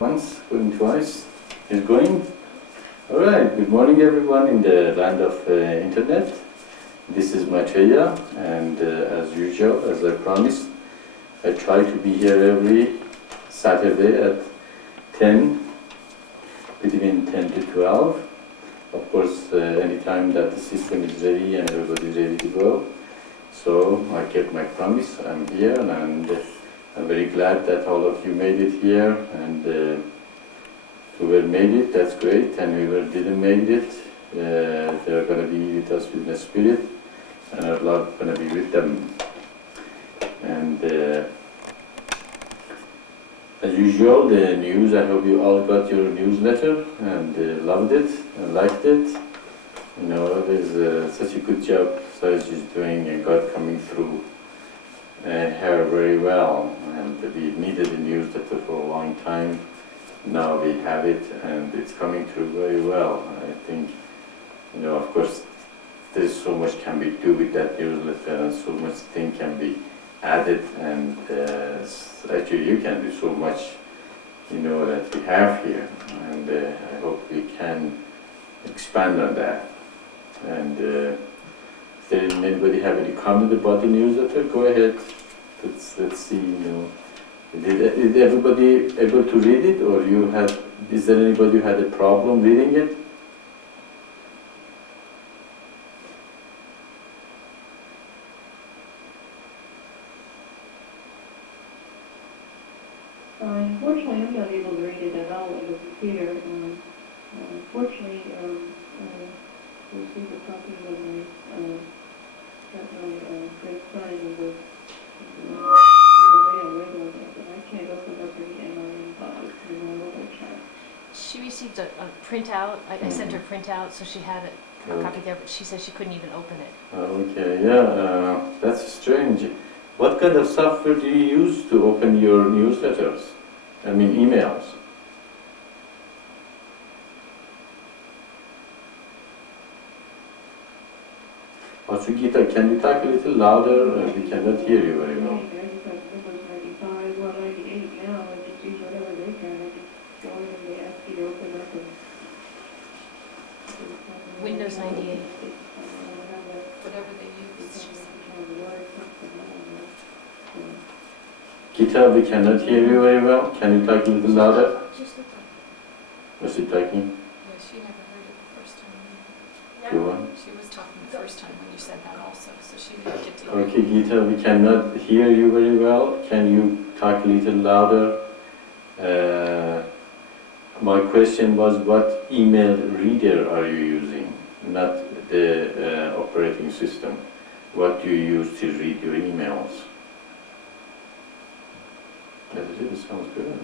Once, going twice, is going. Alright, good morning everyone in the land of internet. This is Maitreya, and as usual, as I promised, I try to be here every Saturday at 10, between 10 to 12. Of course, anytime that the system is ready and everybody is ready to go. So I kept my promise, I'm here, and I'm very glad that all of you made it here, and whoever made it, that's great, and whoever didn't make it, they're going to be with us with the Spirit, and our Lord going to be with them. And as usual, the news, I hope you all got your newsletter and loved it and liked it. You know, there's such a good job Saraj is doing, and God coming through her very well. And we needed a newsletter for a long time. Now we have it, and it's coming through very well. I think, you know, of course, there's so much can be do with that newsletter, and so much thing can be added, and actually you can do so much, you know, that we have here, and I hope we can expand on that. And if there anybody have any comment about the newsletter, go ahead. Let's see, you know. Did everybody able to read it, or is there anybody who had a problem reading it? Unfortunately, I'm not able to read it at all on the computer. Unfortunately, I received a copy when I got my great son and was in the mail regularly, but I can't open up any MIM files in my mobile chat. She received a printout. I sent her a printout, so she had a copy there, but she said she couldn't even open it. Okay, yeah, that's strange. What kind of software do you use to open your newsletters? I mean, emails? Also, Gita, can you talk a little louder? We cannot hear you very well. Well, 98 now, I just use whatever they can. I just go in and they ask you to open up and... Windows 98. Whatever they use. Gita, we cannot hear you very well. Can you talk a little louder? Was she talking? Yeah, she never heard it the first time. Go on. She was talking the first time when you said that also, so she didn't get to Okay, Gita, we cannot hear you very well. Can you talk a little louder? My question was, what email reader are you using? Not the operating system. What do you use to read your emails? That sounds good.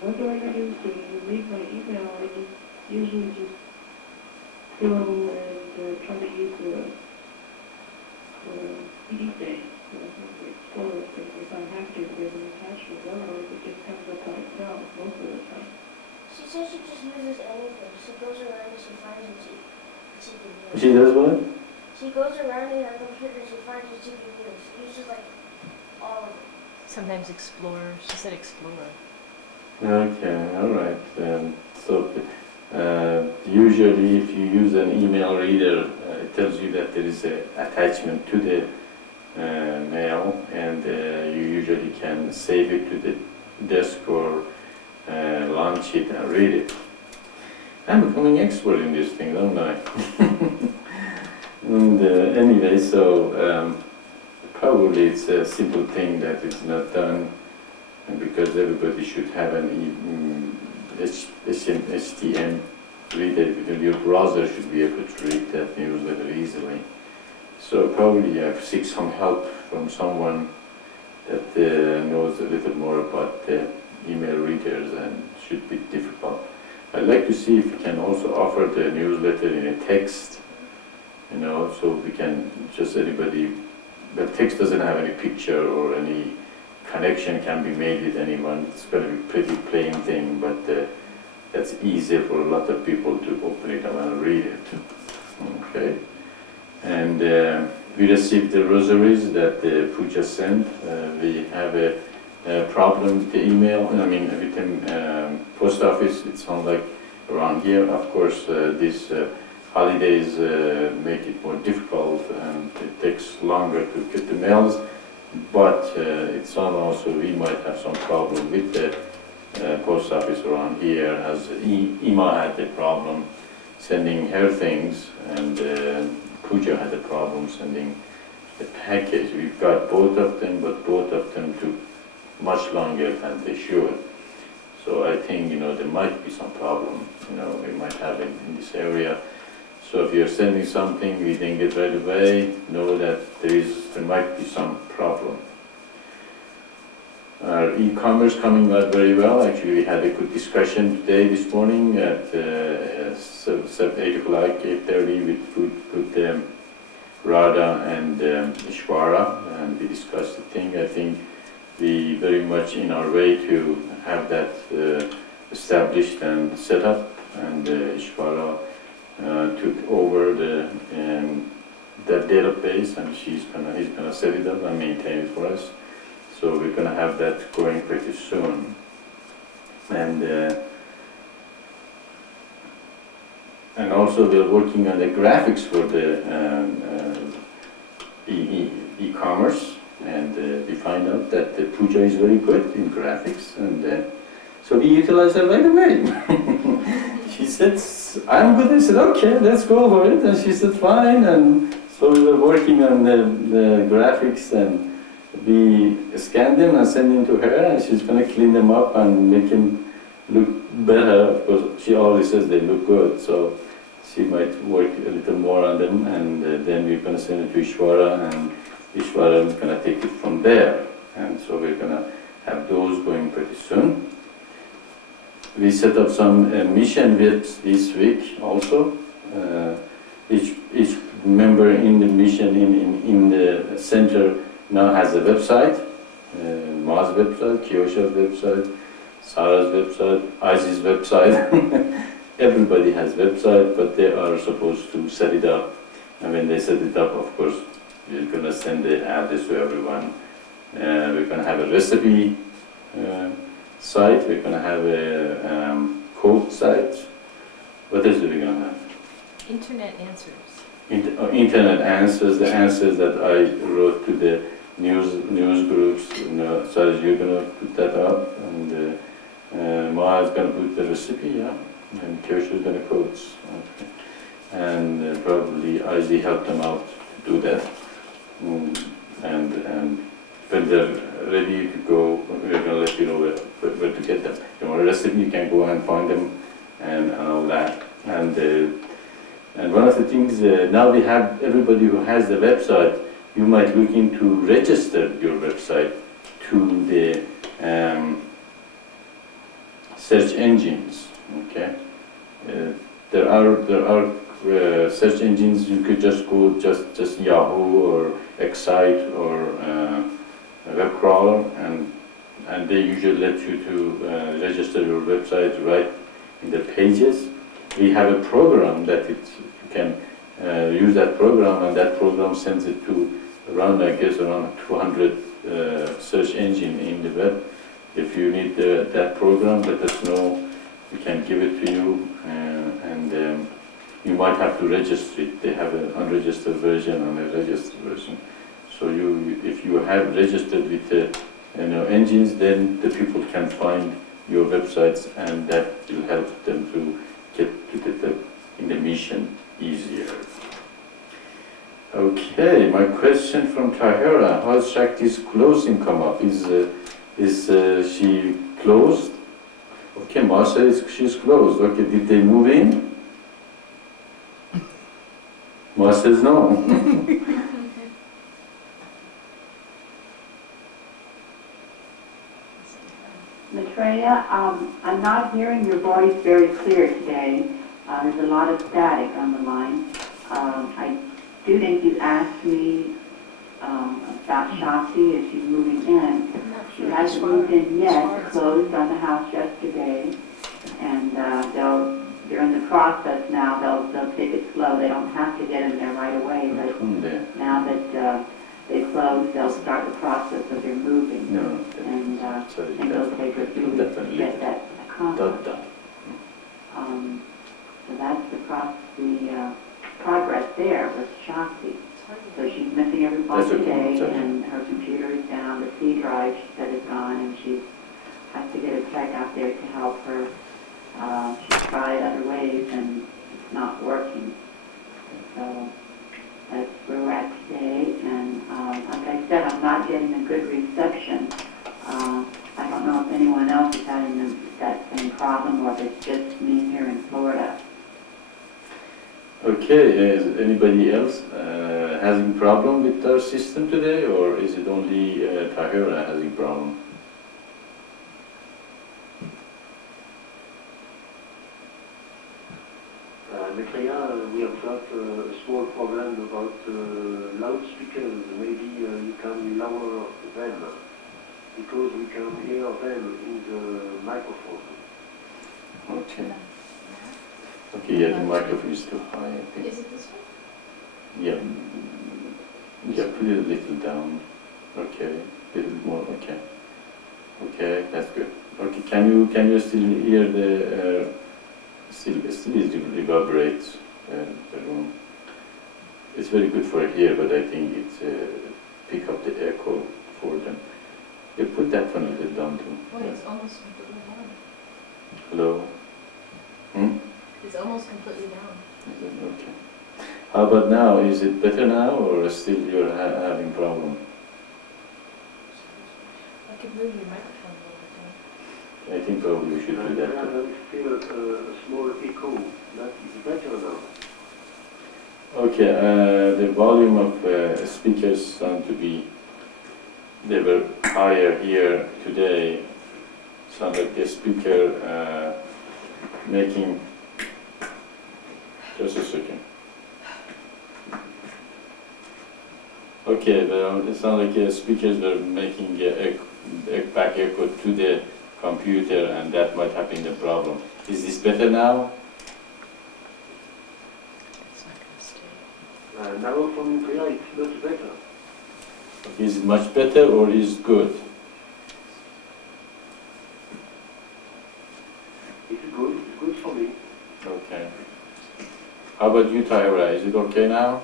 What do I do to read my email? I just usually just go and try to use the CD thing, the Explorer thing, if I have to, there's an attachment, otherwise it just comes up by itself most of the time. She says she just uses anything. She goes around and she finds it. She can use. She does what? She goes around in her computer and she finds it. She can use. She uses like all of it. Sometimes Explorer. She said Explorer. Okay, all right. So usually if you use an email reader, it tells you that there is an attachment to the mail, and you usually can save it to the desk or launch it and read it. I'm becoming expert in this thing, don't I? And anyway, so probably it's a simple thing that is not done, and because everybody should have an HTML reader, your browser should be able to read that newsletter easily. So probably you have seek some help from someone that knows a little more about the email readers, and should be difficult. I'd like to see if we can also offer the newsletter in a text, you know, so we can just anybody, but text doesn't have any picture or any connection can be made with anyone. It's going to be pretty plain thing, but that's easier for a lot of people to open it up and read it. Okay. And we received the rosaries that Pooja sent. We have a problem with the email, I mean with the post office. It sounds like around here, of course, these holidays make it more difficult and it takes longer to get the mails, but it sounds also we might have some problem with the post office around here, as Ima had a problem sending her things, and Pooja had a problem sending the package. We've got both of them, but both of them took much longer than they should. So I think, there might be some problem, we might have in this area. So if you're sending something, we didn't get right away, know that there might be some problem. Our e-commerce coming out very well. Actually, we had a good discussion today, this morning at 8 o'clock, 8:30 with Radha and Ishwara, and we discussed the thing. I think we very much in our way to have that established and set up, and Ishwara took over that database, and he's gonna set it up and maintain it for us. So we're gonna have that going pretty soon, and also we're working on the graphics for the e-commerce, and we find out that the Pooja is very good in graphics, and so we utilize her right away. She said, I'm good. I said, okay, let's go for it. And she said, fine. And so we were working on the graphics, and we scanned them and send them to her, and she's going to clean them up and make them look better, because she always says they look good. So she might work a little more on them, and then we're going to send it to Ishwara, and Ishwara is going to take it from there. And so we're going to have those going pretty soon. We set up some mission webs this week also. Each member in the mission in the center now has a website. Ma's website, Kyosha's website, Sarah's website, Izzy's website. Everybody has website, but they are supposed to set it up. And when they set it up, of course, we're going to send the address to everyone. We're going to have a recipe site. We're going to have a code site. What else are we going to have? Internet answers. Internet answers, the answers that I wrote to the news groups. So you're going to put that up, and Ma is going to put the recipe, yeah, and Kyosha is going to codes. Okay. And probably Izzy helped them out to do that. And when they're ready to go, we're going to let you know where to get them. If you want a recipe, you can go and find them and all that. And one of the things, now we have everybody who has the website, you might look into register your website to the search engines, okay? There are search engines. You could just go just Yahoo or Excite or web crawler, and they usually let you to register your website right in the pages. We have a program that you can use that program, and that program sends it to around 200 search engine in the web. If you need that program, let us know. We can give it to you, and you might have to register it. They have an unregistered version and a registered version. So if you have registered with the engines, then the people can find your websites, and that will help them to get in the mission easier. Okay, my question from Tahira: how is Shakti's closing come up? Is she closed? Okay, Ma says she's closed. Okay, did they move in? Ma says no. Maitreya, I'm not hearing your voice very clear today. There's a lot of static on the line. I do think you asked me about Shakti if she's moving in. Not She hasn't moved in yet, closed on the house yesterday, and they're in the process now. They'll take it slow. They don't have to get in there right away, but now that they closed, they'll start the process of removing. No, And I think it'll take a few weeks to get that accomplished. So that's the progress there with Shakti. So she's missing everybody That's okay, today, that's okay. and her computer is down, the C drive she said is gone, and she has to get a tech out there to help her. She's tried other ways, and it's not working. So that's where we're at today, and like I said, I'm not getting a good reception. I don't know if anyone else is having that same problem, or if it's just me here in Florida. Okay, is anybody else having problem with our system today, or is it only Tahira having problem? Maitreya, we have got a small problem about loudspeakers. Maybe you can lower them, because we can hear them in the microphone. Okay. Okay, yeah, the microphone is too high, I think. Is it this one? Yeah. Yeah, put it a little down. Okay, a little more, okay. Okay, that's good. Okay, can you still hear the, still it reverberates the room. It's very good for here, but I think it's pick up the echo for them. You put that one a little down too. Boy, it's almost completely down. Hello? It's almost completely down. Is it okay? How about now? Is it better now, or still you're having problem? I could move your microphone a little bit I think probably we should do that. There is still a small echo. That is better now. Okay, the volume of speakers sound to be, they were higher here today. Sound like the speaker making, just a second. Okay, well, it sounds like speakers were making a back echo to the computer, and that might have been the problem. Is this better now? It's not going to stay. Now from Maitreya it's much better. Is it much better or is it good? It's good for me. Okay. How about you, Tyra? Is it okay now?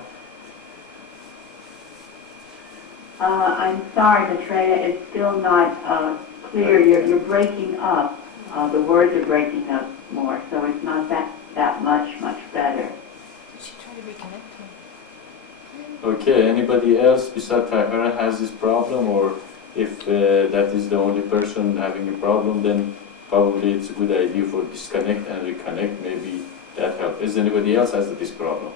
I'm sorry, Maitreya, it's still not clear. You're breaking up. The words are breaking up more, so it's not that much better. Did she try to reconnect him? Okay, anybody else besides Tyra has this problem, or if that is the only person having a problem, then probably it's a good idea for disconnect and reconnect. Maybe that helps. Is anybody else has this problem?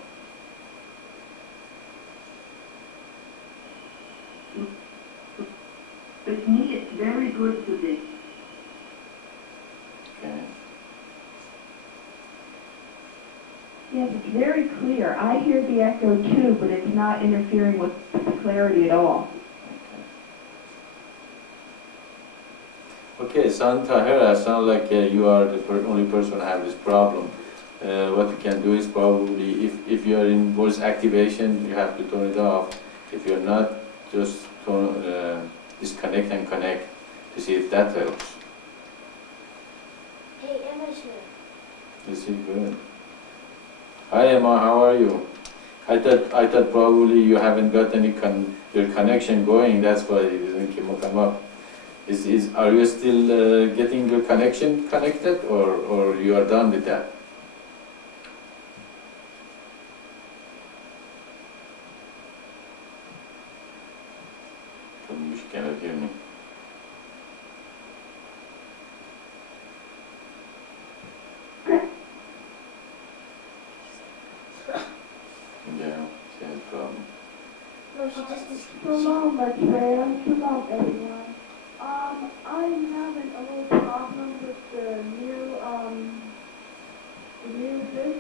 With me, it's very good today. Okay. Yes, it's very clear. I hear the echo too, but it's not interfering with the clarity at all. Okay, San Tahira, sounds like you are the only person who have this problem. What you can do is probably, if you are in voice activation, you have to turn it off. If you're not, just disconnect and connect to see if that helps. Hey, Emma's here. Is it good? Hi Emma, how are you? I thought probably you haven't got any your connection going. That's why it didn't come up. Are you still getting your connection connected, or you are done with that? She cannot hear me. Yeah, she has a problem. No, she just is. Shalom, Maitreya. Shalom, everyone. I'm having a little problem with the new this,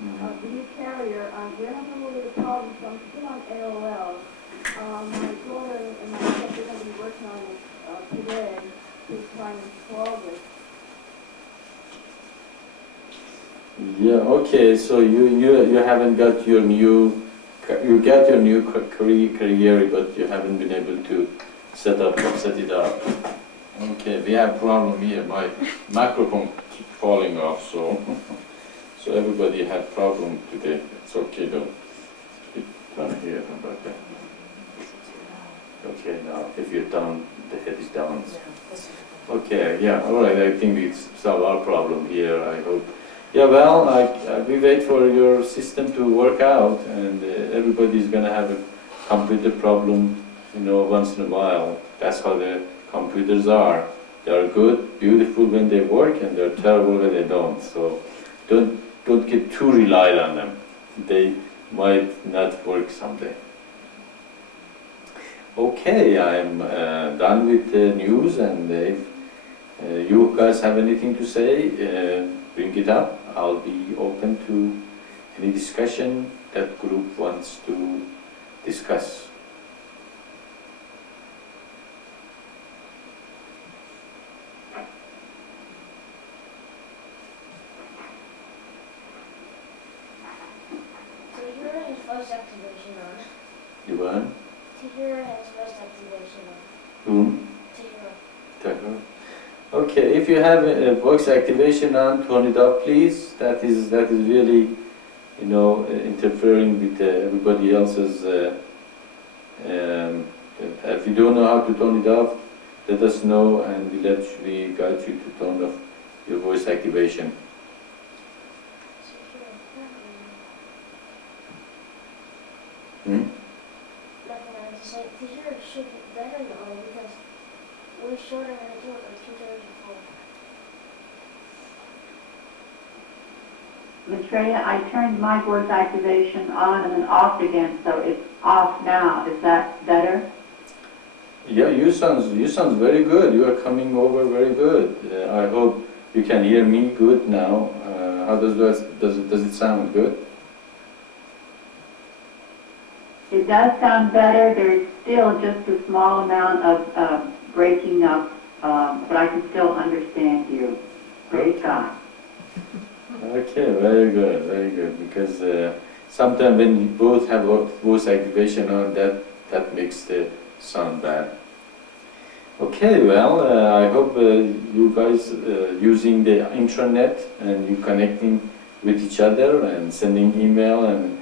the new carrier. We're having a little bit of problem, so I'm still on AOL. My daughter and myself are going to be working on it today. find the problem. Yeah, okay, so you haven't got your new, you got your new career, but you haven't been able to set it up. Okay, we have problem here, my microphone keep falling off, so so everybody had problem today. It's okay though. It's down here, how about that? Okay, now if you're down, the head is down. Okay, yeah, all right, I think we solved our problem here, I hope. Yeah, well, we wait for your system to work out, and everybody's gonna have a computer problem, you know, once in a while. That's how the computers are. They are good, beautiful when they work, and they're terrible when they don't. So don't get too relied on them. They might not work someday. Okay, I'm done with the news, and if you guys have anything to say, bring it up. I'll be open to any discussion that group wants to discuss. Tahira has voice activation on. You want? Tahira has voice activation on. Whom? Tahira. Tucker. Okay, if you have a voice activation on, turn it up, please. That is really, you know, interfering with everybody else's. If you don't know how to turn it off, let us know, and we guide you to turn off your voice activation. Hmm? Nothing, I was just saying, Tahira should be better now because we showed her how to do it like 2 times before. Maitreya, I turned my voice activation on and then off again, so it's off now. Is that better? Yeah, you sound very good. You are coming over very good. I hope you can hear me good now. How does it sound good? It does sound better. There's still just a small amount of breaking up, but I can still understand you. Praise God. Okay, very good. Because sometimes when you both have voice activation on, that makes the sound bad. Okay, well, I hope you guys using the intranet and you connecting with each other and sending email and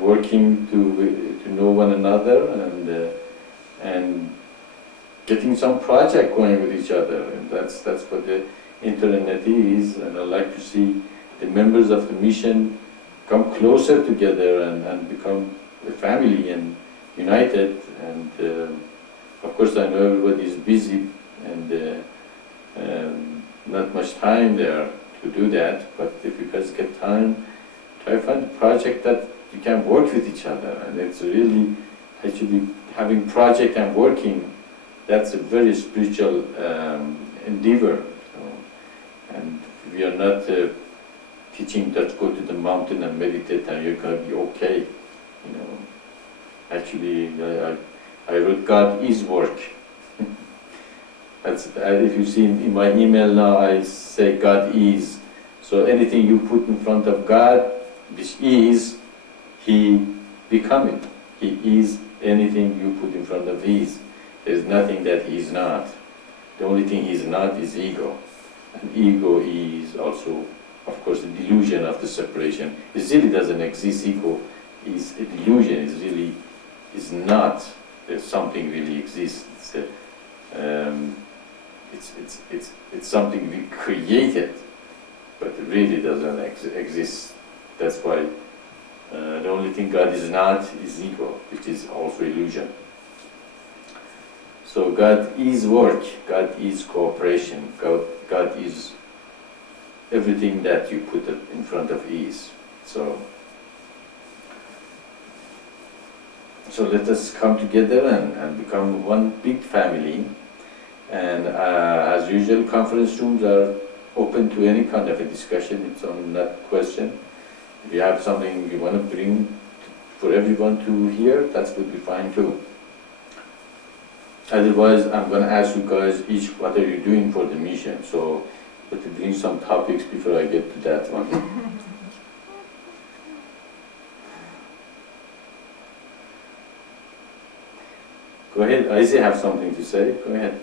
working to know one another and getting some project going with each other. And that's what the internet is. And I like to see the members of the mission come closer together and become a family and united. And of course, I know everybody is busy and not much time there to do that. But if you guys get time, try to find a project that you can work with each other. And it's really actually having project and working. That's a very spiritual endeavor. And we are not teaching that go to the mountain and meditate and you're going to be okay. You know, actually, I wrote God is work. That's if you see in my email now, I say God is. So anything you put in front of God, which is, He become it. He is anything you put in front of He is. There's nothing that He is not. The only thing He is not is ego. And ego is also, of course, the delusion of the separation. It really doesn't exist. Ego is a delusion. It really is not that something really exists. It's something we created, but it really doesn't exist. That's why the only thing God is not is ego, which is also illusion. So God is work, God is cooperation, God is everything that you put in front of is. So let us come together and become one big family. And as usual, conference rooms are open to any kind of a discussion. It's on that question. If you have something you want to bring for everyone to hear, that would be fine too. Otherwise, I'm going to ask you guys each what are you doing for the mission. So, but to bring some topics before I get to that one. Go ahead. I see have something to say. Go ahead.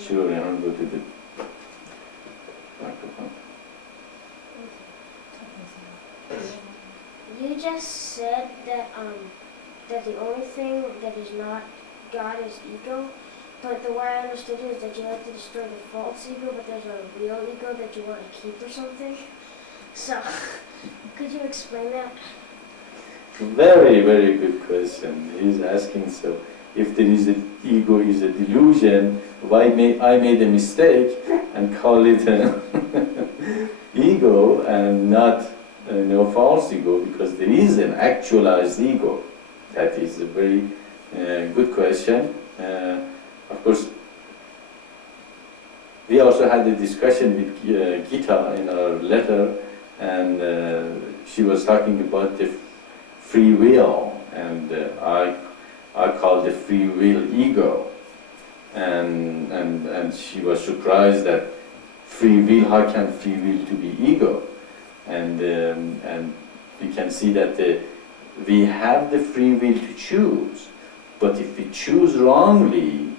Sure, and I'll go to the microphone. You just said that that the only thing that is not God is ego, but the way I understood it is that you like to destroy the false ego, but there's a real ego that you want to keep or something. So, could you explain that? Very, very good question. He's asking, so if there is an ego is a delusion, why I made a mistake and call it an ego and not false ego, because there is an actualized ego. That is a very good question. Of course, we also had a discussion with Gita in our letter, and she was talking about the free will, and I call the free will ego, and she was surprised that free will, how can free will to be ego, and we can see that we have the free will to choose, but if we choose wrongly,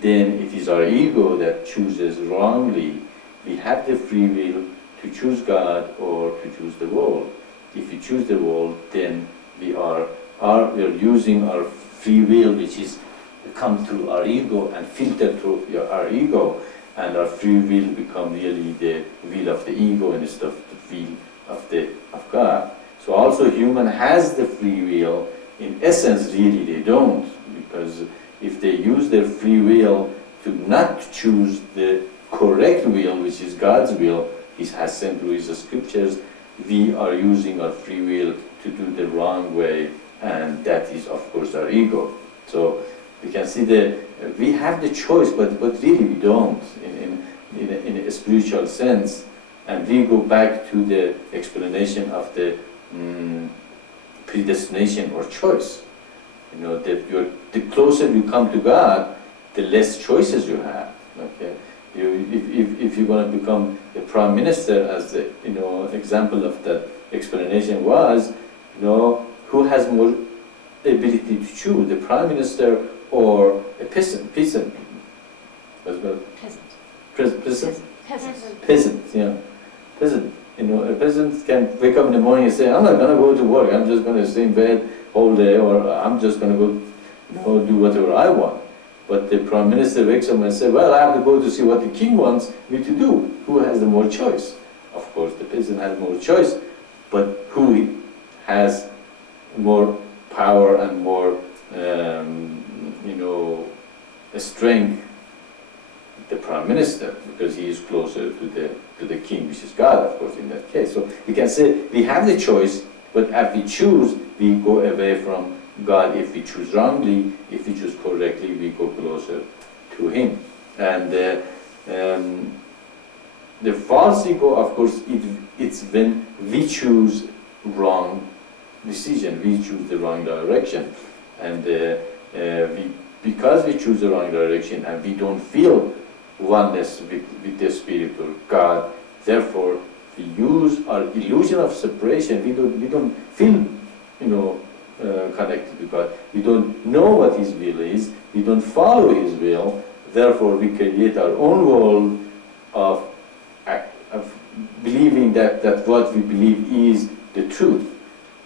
then it is our ego that chooses wrongly. We have the free will to choose God or to choose the world. If we choose the world, then we are using our free will, which is come through our ego and filter through our ego, and our free will become really the will of the ego instead of the will of God. So also human has the free will. In essence, really they don't, because if they use their free will to not choose the correct will, which is God's will, He has sent through His scriptures, we are using our free will to do the wrong way, and that is of course our ego. So we can see we have the choice, but really we don't in a spiritual sense, and we go back to the explanation of the predestination or choice. You know that the closer you come to God, the less choices you have. Okay, if you're going to become a prime minister, as the example of that explanation was, who has more ability to choose, the prime minister or a peasant? Peasant. Peasant. Peasant. Yeah, peasant. A peasant can wake up in the morning and say, "I'm not going to go to work. I'm just going to stay in bed all day, or I'm just going to go, do whatever I want." But the prime minister wakes up and says, "Well, I have to go to see what the king wants me to do." Who has the more choice? Of course, the peasant has more choice, but who has more power and more, strength? The prime minister, because he is closer to the king, which is God, of course, in that case. So we can say we have the choice, but if we choose, we go away from God. If we choose wrongly, if we choose correctly, we go closer to Him. And the false ego, of course, it's when we choose wrong decision, we choose the wrong direction, and because we choose the wrong direction and we don't feel oneness with the Spirit or God, therefore we use our illusion of separation. We don't feel connected to God. We don't know what His will is. We don't follow His will. Therefore we create our own world of believing that what we believe is the truth.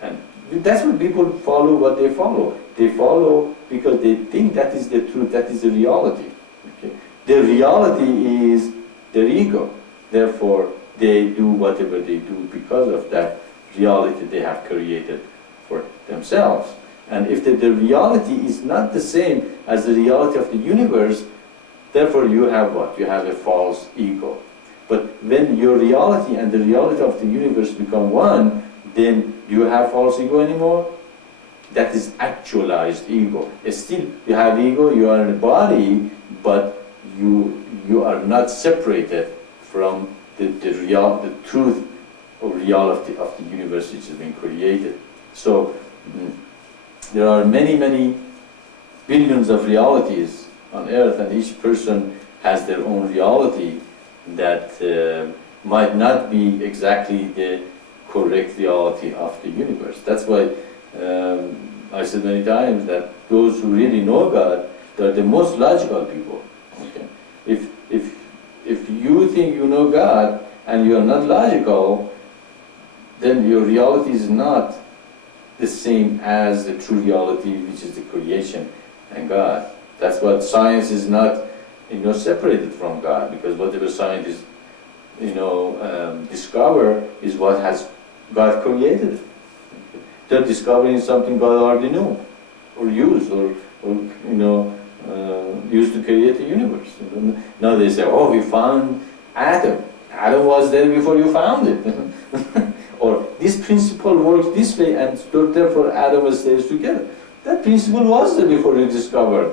And that's what people follow, what they follow. They follow because they think that is the truth, that is the reality. Okay? The reality is their ego. Therefore, they do whatever they do because of that reality they have created for themselves. And if the reality is not the same as the reality of the universe, therefore you have what? You have a false ego. But when your reality and the reality of the universe become one, then do you have false ego anymore? That is actualized ego. Still, you have ego, you are in a body, but you are not separated from the truth or reality of the universe which has been created. So there are many billions of realities on earth, and each person has their own reality that might not be exactly the correct reality of the universe. That's why I said many times that those who really know God, they're the most logical people. Okay? If you think you know God and you are not logical, then your reality is not the same as the true reality, which is the creation and God. That's what science is not, separated from God, because whatever scientists, discover is what has God created. They're discovering something God already knew, or used, or used to create the universe. Now they say, oh, we found atom. Atom was there before you found it. Or this principle works this way, and therefore atom stays together. That principle was there before you discovered.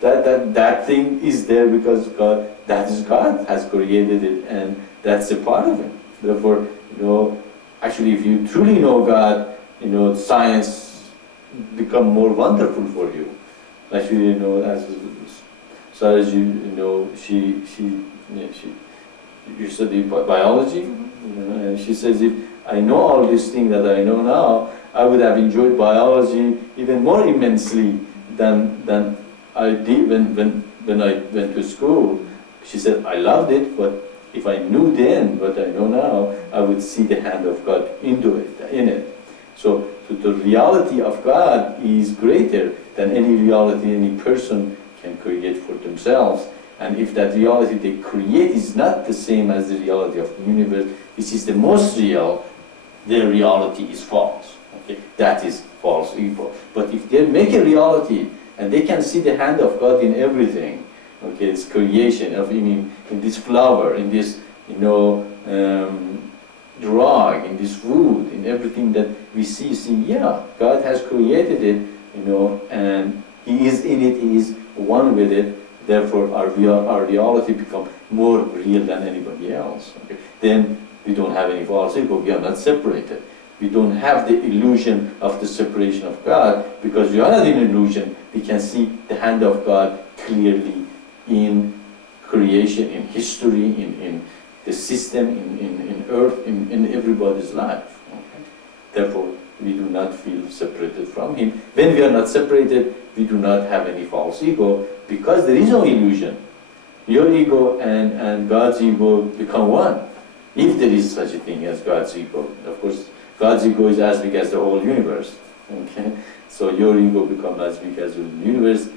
That thing is there because God, that is God has created it, and that's a part of it. Therefore, actually, if you truly know God, science become more wonderful for you. Actually, as Saraj, you studied biology, and she says, if I know all these things that I know now, I would have enjoyed biology even more immensely than I did when I went to school. She said, I loved it, but if I knew then what I know now, I would see the hand of God in it. So the reality of God is greater than any reality any person can create for themselves. And if that reality they create is not the same as the reality of the universe, which is the most real, their reality is false. Okay? That is false ego. But if they make a reality and they can see the hand of God in everything, okay, it's creation of in this flower, in this drug, in this food, in everything that we see, yeah, God has created it, and He is in it, He is one with it. Therefore, our reality becomes more real than anybody else. Okay? Then we don't have any false ego. We are not separated. We don't have the illusion of the separation of God, because we are not in illusion. We can see the hand of God clearly in creation, in history, in the system, in earth, in everybody's life. Okay? Therefore, we do not feel separated from Him. When we are not separated, we do not have any false ego, because there is no illusion. Your ego and God's ego become one, if there is such a thing as God's ego. Of course, God's ego is as big as the whole universe. Okay? So your ego becomes as big as the universe,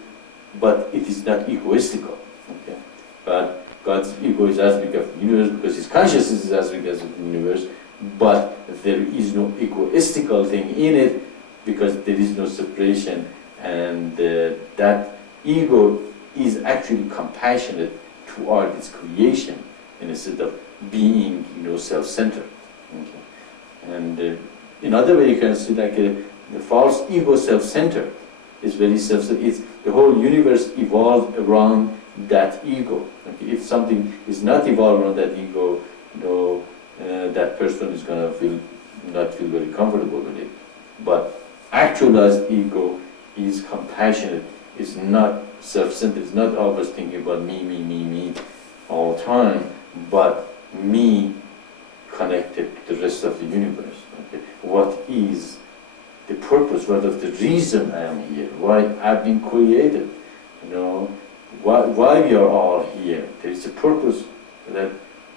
but it is not egoistical. Okay? But God's ego is as big as the universe because His consciousness is as big as the universe, but there is no egoistical thing in it because there is no separation, and that ego is actually compassionate toward its creation instead of being, self-centered. Okay? And in other way, you can see like the false ego self-centered is very self-centered. It's the whole universe evolved around that ego. Okay? If something is not evolved around that ego, that person is going to not feel very comfortable with it. But actualized ego is compassionate, is not self-centered, it's not always thinking about me all the time, but me connected to the rest of the universe. Okay? What is the purpose, what is the reason I am here, why I've been created, why we are all here. There is a purpose that,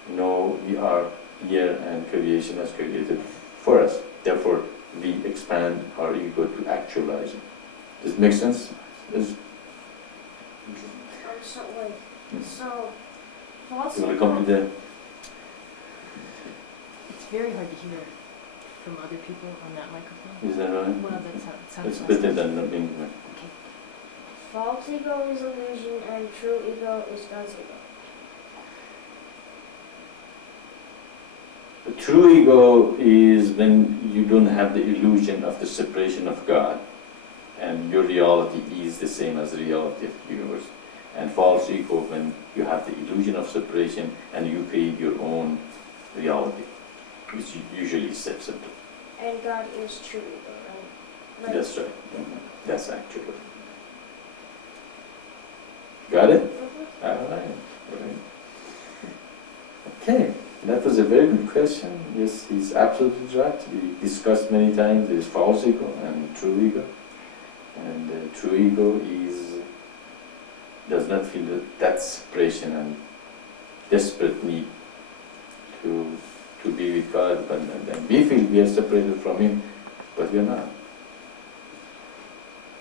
we are here and creation has created for us. Therefore, we expand our ego to actualize it. Does it make sense? So, false You want to come to the... It's very hard to hear from other people on that microphone. Is that right? Well, that sounds It's less better nice. than not being... Okay. false ego is illusion and true ego is God's ego. The true ego is when you don't have the illusion of the separation of God, and your reality is the same as the reality of the universe. And false ego when you have the illusion of separation and you create your own reality, which usually is self-centered. And God is true ego, right? That's right. That's actually. Got it? All right. Okay, that was a very good question. Yes, he's absolutely right. We discussed many times there is false ego and true ego. And true ego does not feel that separation and desperate need to be with God, but and we feel we are separated from Him, but we are not.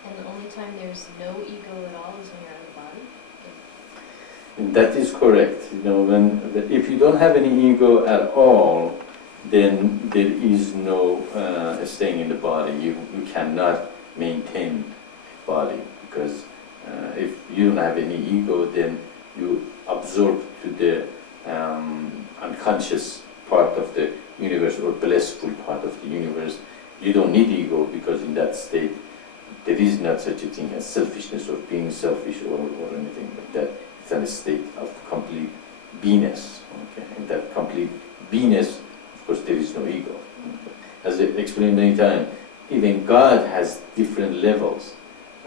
And the only time there's no ego at all is when you're out of the body? And that is correct. You know, if you don't have any ego at all, then there is no staying in the body. You cannot maintain body, because if you don't have any ego, then you absorb to the unconscious part of the universe or blissful part of the universe. You don't need ego, because in that state there is not such a thing as selfishness or being selfish or anything like that. It's a state of complete beingness. Okay? In that complete beingness, of course, there is no ego. As I explained many times, even God has different levels.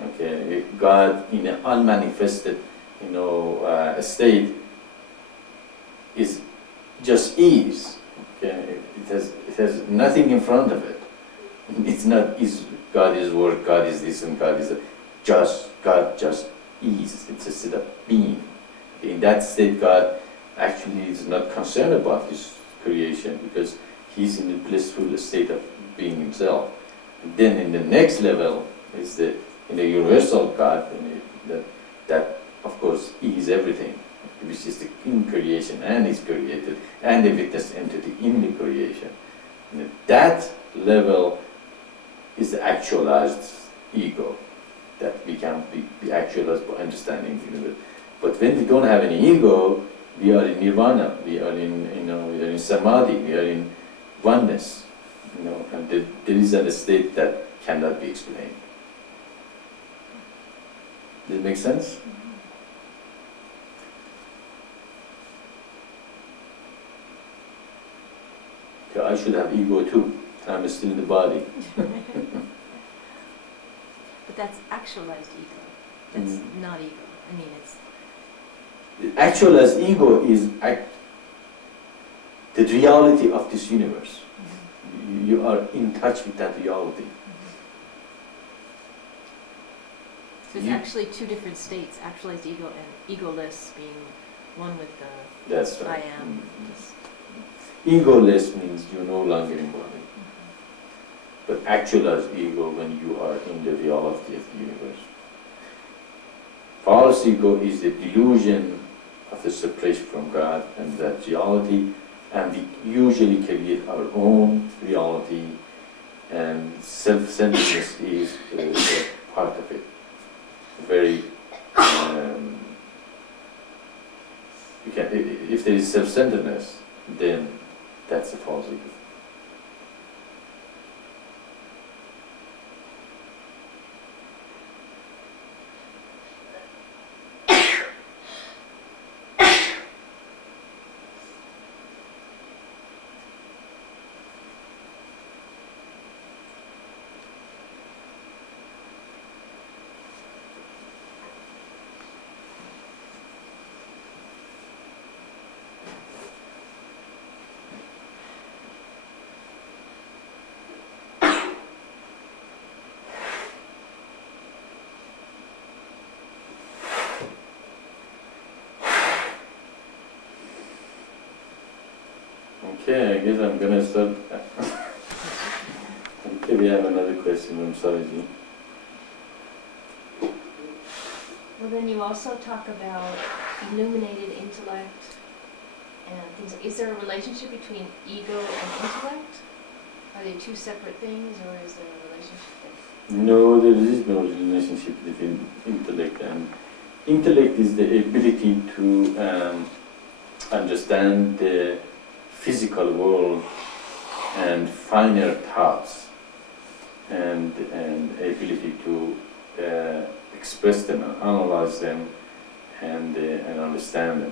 Okay, God in an unmanifested, state is just is. Okay, it has nothing in front of it. It's not God is work, God is this, and God is that. God just is. It's a state of being. In that state, God actually is not concerned about His creation, because He's in the blissful state of being Himself. And then in the next level is in the universal God, that of course is everything, which is the in creation and is created, and the witness entity in the creation. And that level is the actualized ego, that we can be actualized by understanding the universe. But when we don't have any ego, we are in nirvana, we are in samadhi, we are in oneness, and there is a state that cannot be explained. Does it make sense? Okay, I should have ego too. I'm still in the body. But that's actualized ego. That's not ego. I mean, it's... Actualized ego is the reality of this universe. You are in touch with that reality. So it's actually two different states, actualized ego and egoless, being one with the That's right. I am. Egoless means you're no longer in body. But actualized ego when you are in the reality of the universe. False ego is the delusion of the separation from God and that reality, and we usually create our own reality, and self-centeredness is part of it. Very, if there is self-centeredness, then that's a false ego. Okay, I guess I'm gonna start. Okay, we have another question from Sariji. Well, then you also talk about illuminated intellect and things. Is there a relationship between ego and intellect? Are they two separate things, or is there a relationship there? No, there is no relationship between intellect and intellect is the ability to understand the physical world and finer thoughts, and ability to express them and analyze them and understand them.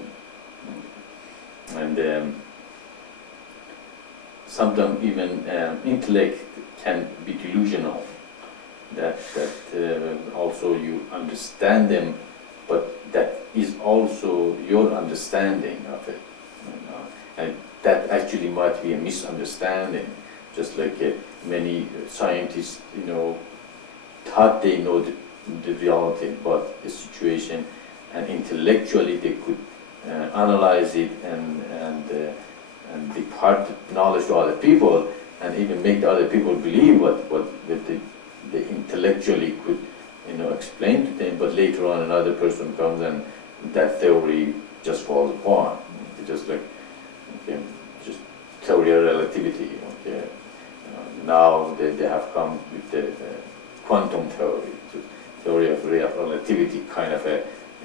And sometimes even intellect can be delusional. That also you understand them but that is also your understanding of it. You know? And that actually might be a misunderstanding, just like many scientists, thought they know the reality about the situation, and intellectually they could analyze it and impart knowledge to other people, and even make the other people believe what they intellectually could explain to them. But later on another person comes and that theory just falls apart. Just like just theory of relativity. Now they have come with the quantum theory. So theory of relativity kind of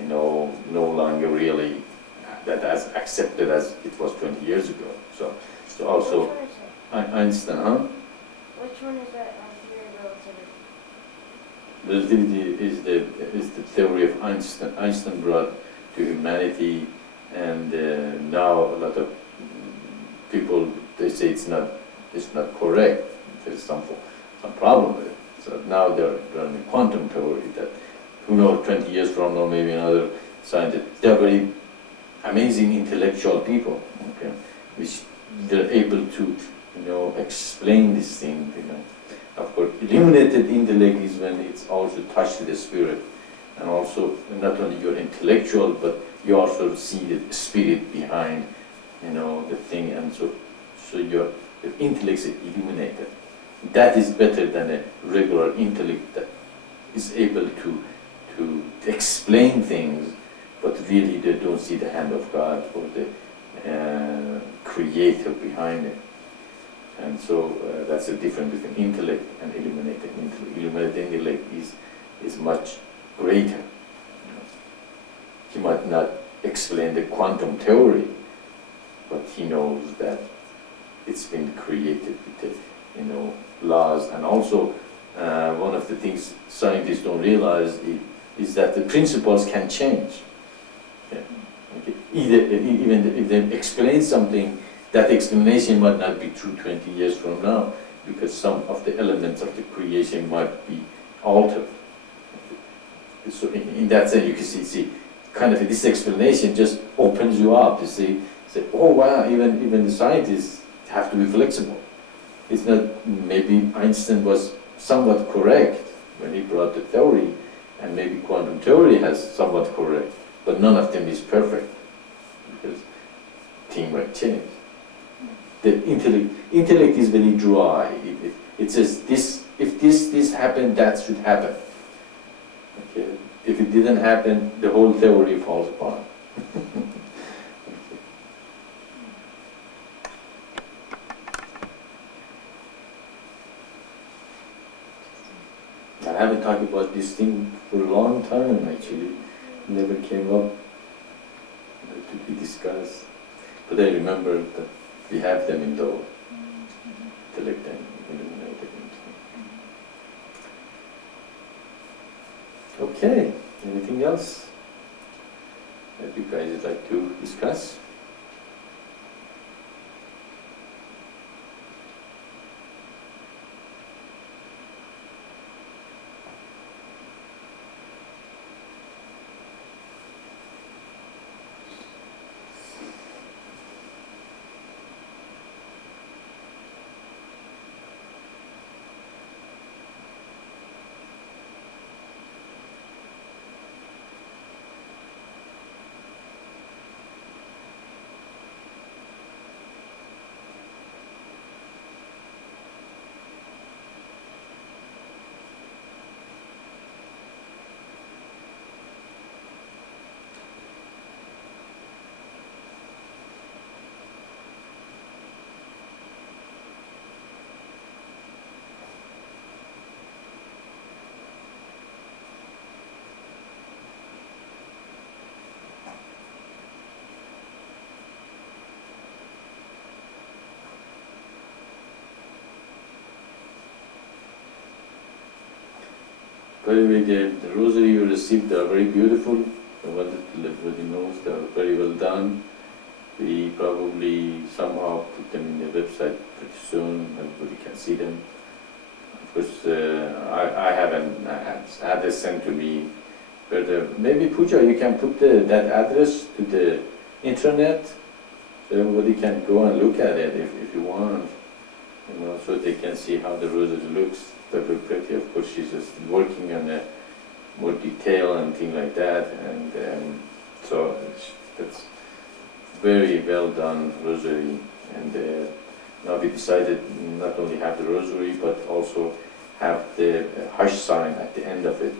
no longer really that as accepted as it was 20 years ago. So also Which one is it? Einstein, huh? Which one is that theory of relativity? Relativity is the theory of Einstein. Einstein brought to humanity, and now a lot of people, they say it's not correct. There's some problem with it. So now they're running quantum theory that, who knows, 20 years from now, maybe another scientist. They're very amazing intellectual people, which they're able to, explain this thing, Of course, illuminated intellect is when it's also touched the spirit, and also not only your intellectual, but you also see the spirit behind, the thing, and so your intellect is illuminated. That is better than a regular intellect that is able to explain things, but really they don't see the hand of God or the creator behind it. And so that's the difference between intellect and illuminated intellect. Illuminated intellect is much greater. He might not explain the quantum theory, but he knows that it's been created with the laws. And also one of the things scientists don't realize is that the principles can change. Even if they explain something, that explanation might not be true 20 years from now, because some of the elements of the creation might be altered. So in that sense, you can see kind of this explanation just opens you up to say, oh wow, even the scientists have to be flexible. It's not, maybe Einstein was somewhat correct when he brought the theory, and maybe quantum theory has somewhat correct, but none of them is perfect, because things might change. The intellect is very dry. It says this, if this happened, that should happen. Okay. If it didn't happen, the whole theory falls apart. I haven't talked about this thing for a long time, actually. Never came up to be discussed. But I remember that we have them in the intellect and illuminated. Okay, anything else that you guys would like to discuss? By the way, the rosary you received are very beautiful. I wanted to let everybody know they are very well done. We probably somehow put them in the website pretty soon. Everybody can see them. Of course, I haven't had this sent to me But maybe Pooja, you can put that address to the intranet, so everybody can go and look at it if you want, you know, so they can see how the rosary looks. That look pretty. Of course, she's just working on a more detail and things like that, and so that's very well done rosary. And now we decided not only have the rosary, but also have the hush sign at the end of it.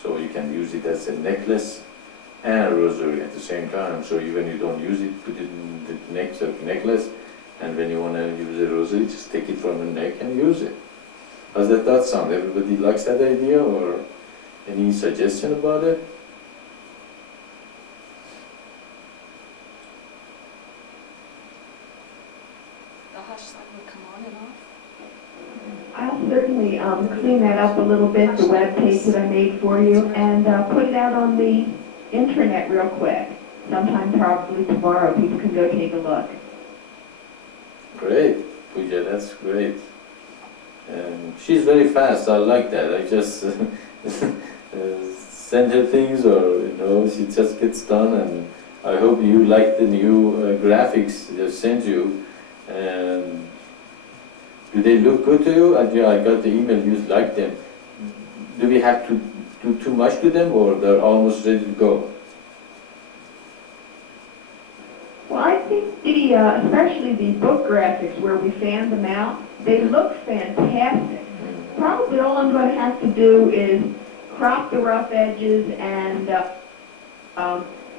So you can use it as a necklace and a rosary at the same time. So even you don't use it, put it in the necklace, and when you want to use a rosary, just take it from the neck and use it. How's that sound? Everybody likes that idea, or any suggestion about it? The hush sign would come on and off. I'll certainly clean that up a little bit, the web page that I made for you, and put it out on the intranet real quick. Sometime probably tomorrow, people can go take a look. Great, Pooja, that's great. She's very fast, I like that. I just send her things, or you know, she just gets done. And I hope you like the new graphics I sent you. And do they look good to you? I got the email, you like them. Do we have to do too much to them, or they're almost ready to go? Well, I think especially the book graphics where we fanned them out, they look fantastic. Probably all I'm going to have to do is crop the rough edges and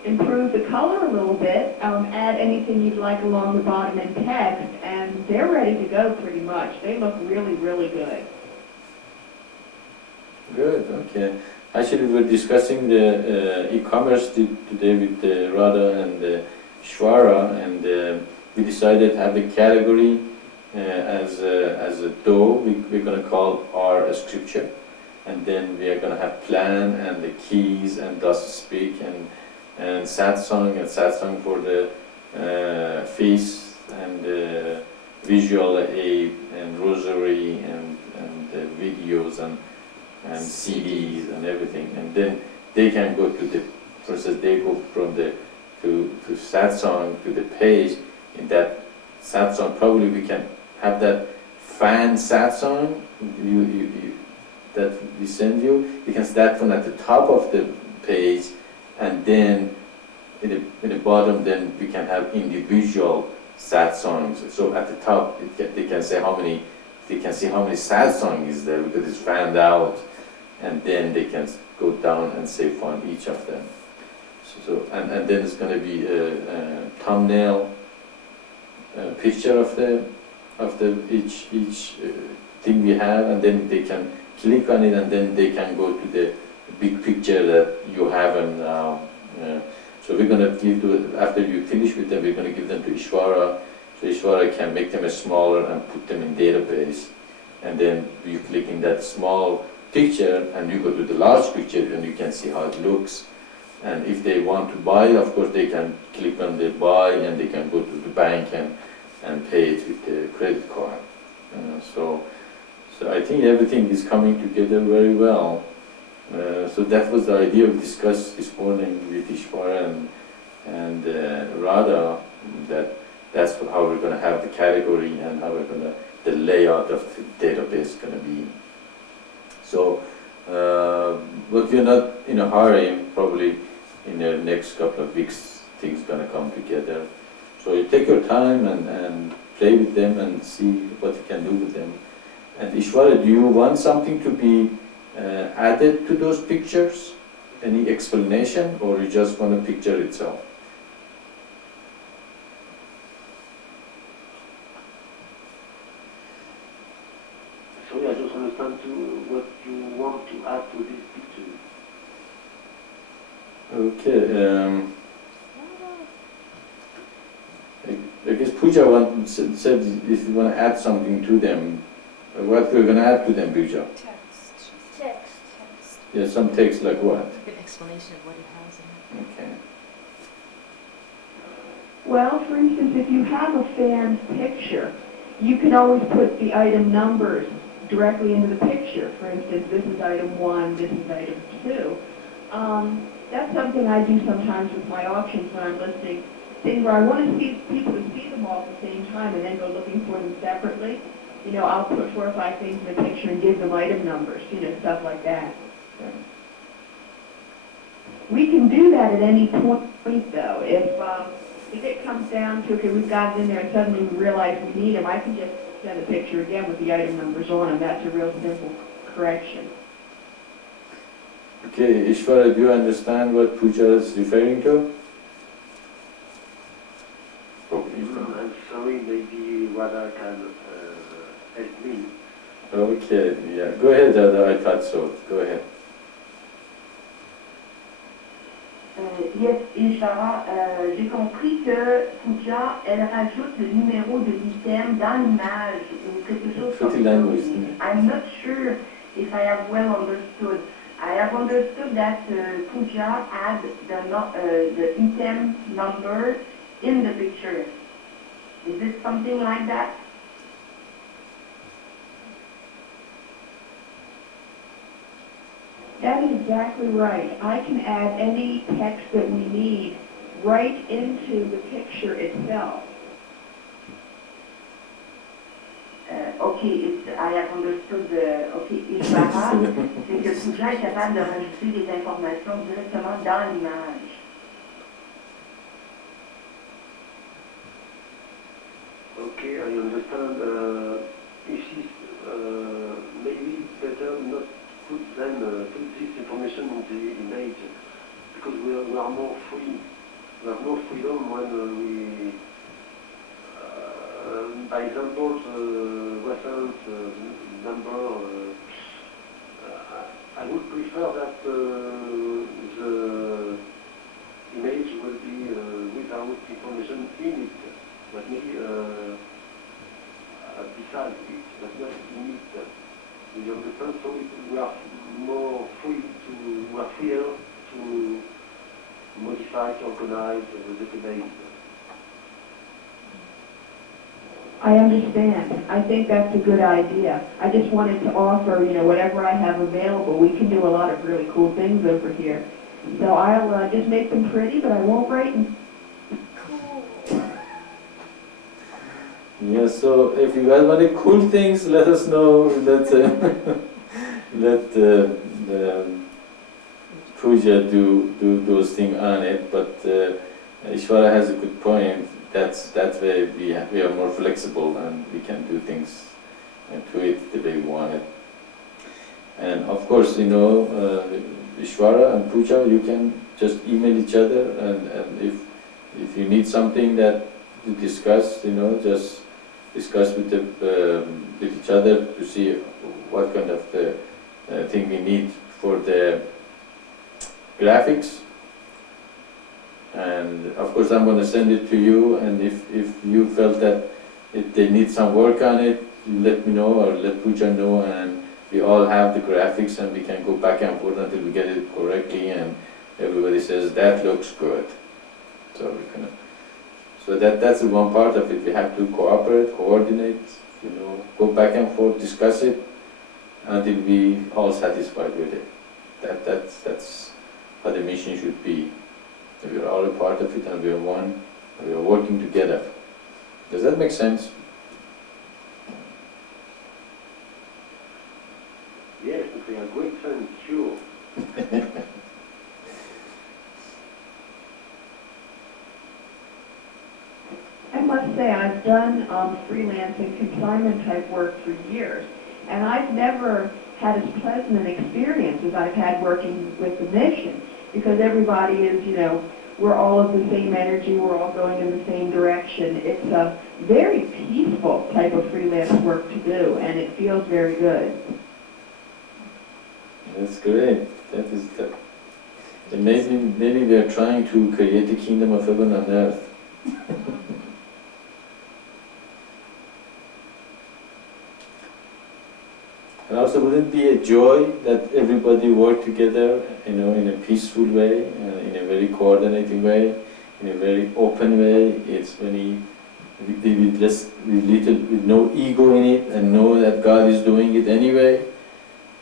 improve the color a little bit, add anything you'd like along the bottom in text, and they're ready to go pretty much. They look really, really good. Good, okay. Actually, we're discussing the e-commerce today with Radha and Shwara, and we decided to have the category as a though we're going to call our scripture, and then we are going to have plan and the keys and thus speak and satsang for the feast, and visual aid and rosary and videos and CDs and everything, and then they can go to the, for instance, they go from the to satsang to the page. In that satsang, probably we can have that fan satsang that we send you. You can start from at the top of the page, and then in the bottom, then we can have individual satsangs. So at the top, they can say how many. They can see how many satsangs is there because it's fanned out, and then they can go down and say for each of them. So and then it's going to be a thumbnail picture of each thing we have, and then they can click on it, and then they can go to the big picture that you have. And so we're going to give to, after you finish with them, we're going to give them to Ishwara. So Ishwara can make them smaller and put them in database, and then you click in that small picture and you go to the large picture and you can see how it looks. And if they want to buy, of course they can click on the buy, and they can go to the bank and pay it with the credit card. So I think everything is coming together very well. So that was the idea we discussed this morning with Ishwara and Radha, that's how we're going to have the category and how we're going to, the layout of the database is going to be. So, but we're not in a hurry. Probably in the next couple of weeks, things are going to come together. So you take your time and play with them and see what you can do with them. And Ishwara, do you want something to be added to those pictures? Any explanation, or you just want a picture itself? Sorry, I just understand what you want to add to this picture. Okay. I guess Pooja said if you want to add something to them, what we're going to add to them, Pooja? Text. Text. Yeah, some text like what? An explanation of what it has in it. Okay. Well, for instance, if you have a fan's picture, you can always put the item numbers directly into the picture. For instance, this is item 1, this is item 2. That's something I do sometimes with my auctions when I'm listing things where I want to see people to see them all at the same time and then go looking for them separately. You know, I'll put 4 or 5 things in a picture and give them item numbers, you know, stuff like that. We can do that at any point, though. If it comes down to, okay, we've got it in there and suddenly we realize we need them, I can just send a picture again with the item numbers on them. That's a real simple correction. Okay, Ishvara, do you understand what Puja is referring to? Probably you don't. I'm sorry, maybe Radha can help me. Okay, yeah. Go ahead, Radha. I thought so. Go ahead. Yes, et Sarah, j'ai compris que Puja, elle rajoute le numéro de l'item dans l'image ou quelque chose comme Pretty ça. language. I'm not sure if I have well understood. I have understood that Puja adds the item number in the picture. Is it something like that? That is exactly right. I can add any text that we need right into the picture itself. Okay, I have understood. Okay, Ishvara, c'est que Puja est capable de rajouter des informations directement dans l'image. Okay, I understand. If maybe better not put this information in the image because we are more free. We have more freedom when by example, the reference number. I would prefer that the image will be without information in it, but maybe beside it, but not in it. You understand? So we are more free we are freer to modify, to organize the database. I understand. I think that's a good idea. I just wanted to offer, you know, whatever I have available. We can do a lot of really cool things over here. So I'll just make them pretty, but I won't write them. Yeah, so if you guys want the cool things, let us know. Let Puja do those things on it. But Ishvara has a good point. That way we are more flexible and we can do things to it the way we want it. And of course, you know, Ishvara and Puja, you can just email each other, and if you need something that to discuss, you know, just discuss with each other to see what kind of thing we need for the graphics. And of course I'm going to send it to you, and if you felt that they need some work on it, you let me know or let Puja know, and we all have the graphics and we can go back and forth until we get it correctly and everybody says that looks good. So that's the one part of it. We have to cooperate, coordinate, you know, go back and forth, discuss it until we all satisfied with it. That's how the mission should be. We are all a part of it and we are one, and we are working together. Does that make sense? Yes, it makes a great sense, sure. I must say I've done freelance and consignment type work for years, and I've never had as pleasant an experience as I've had working with the mission, because everybody is, you know, we're all of the same energy, we're all going in the same direction. It's a very peaceful type of freelance work to do, and it feels very good. That's great. That is the. And maybe we are trying to create the kingdom of heaven on earth. And also, wouldn't it be a joy that everybody work together, you know, in a peaceful way, in a very coordinated way, in a very open way? It's very with no ego in it, and know that God is doing it anyway.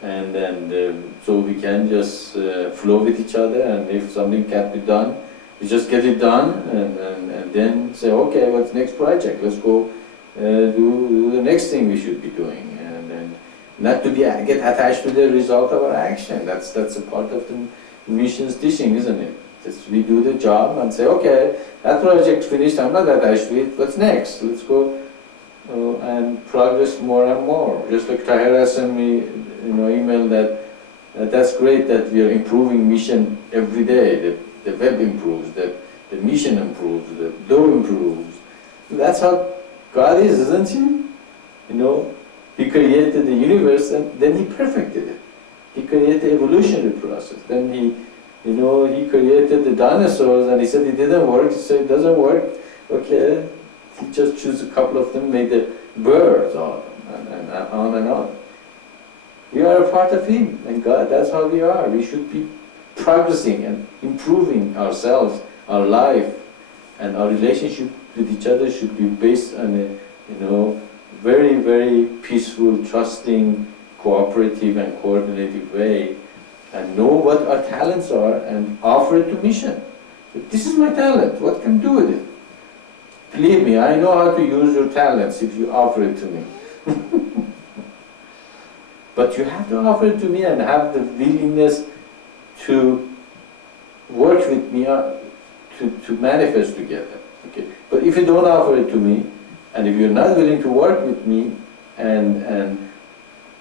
and then so we can just flow with each other, and if something can't be done, we just get it done, and then say, okay, what's next project? Let's go do the next thing we should be doing, and not to get attached to the result of our action. That's a part of the mission's teaching, isn't it? We do the job and say, okay, that project finished, I'm not attached to it, what's next? Let's go and progress more and more. Just like Tahira sent me email that that's great that we are improving mission every day. The web improves, the mission improves, the door improves. That's how God is, isn't He? He created the universe and then He perfected it. He created the evolutionary process. Then He created the dinosaurs and He said it didn't work. He said it doesn't work. Okay, He just chose a couple of them, made the birds on them, and on and on. We are a part of Him and God. That's how we are. We should be progressing and improving ourselves, our life, and our relationship with each other should be based on a very, very peaceful, trusting, cooperative and coordinated way, and know what our talents are and offer it to mission. This is my talent, what can I do with it? Believe me, I know how to use your talents if you offer it to me. But you have to offer it to me and have the willingness to work with me to manifest together. Okay? But if you don't offer it to me, and if you're not willing to work with me, and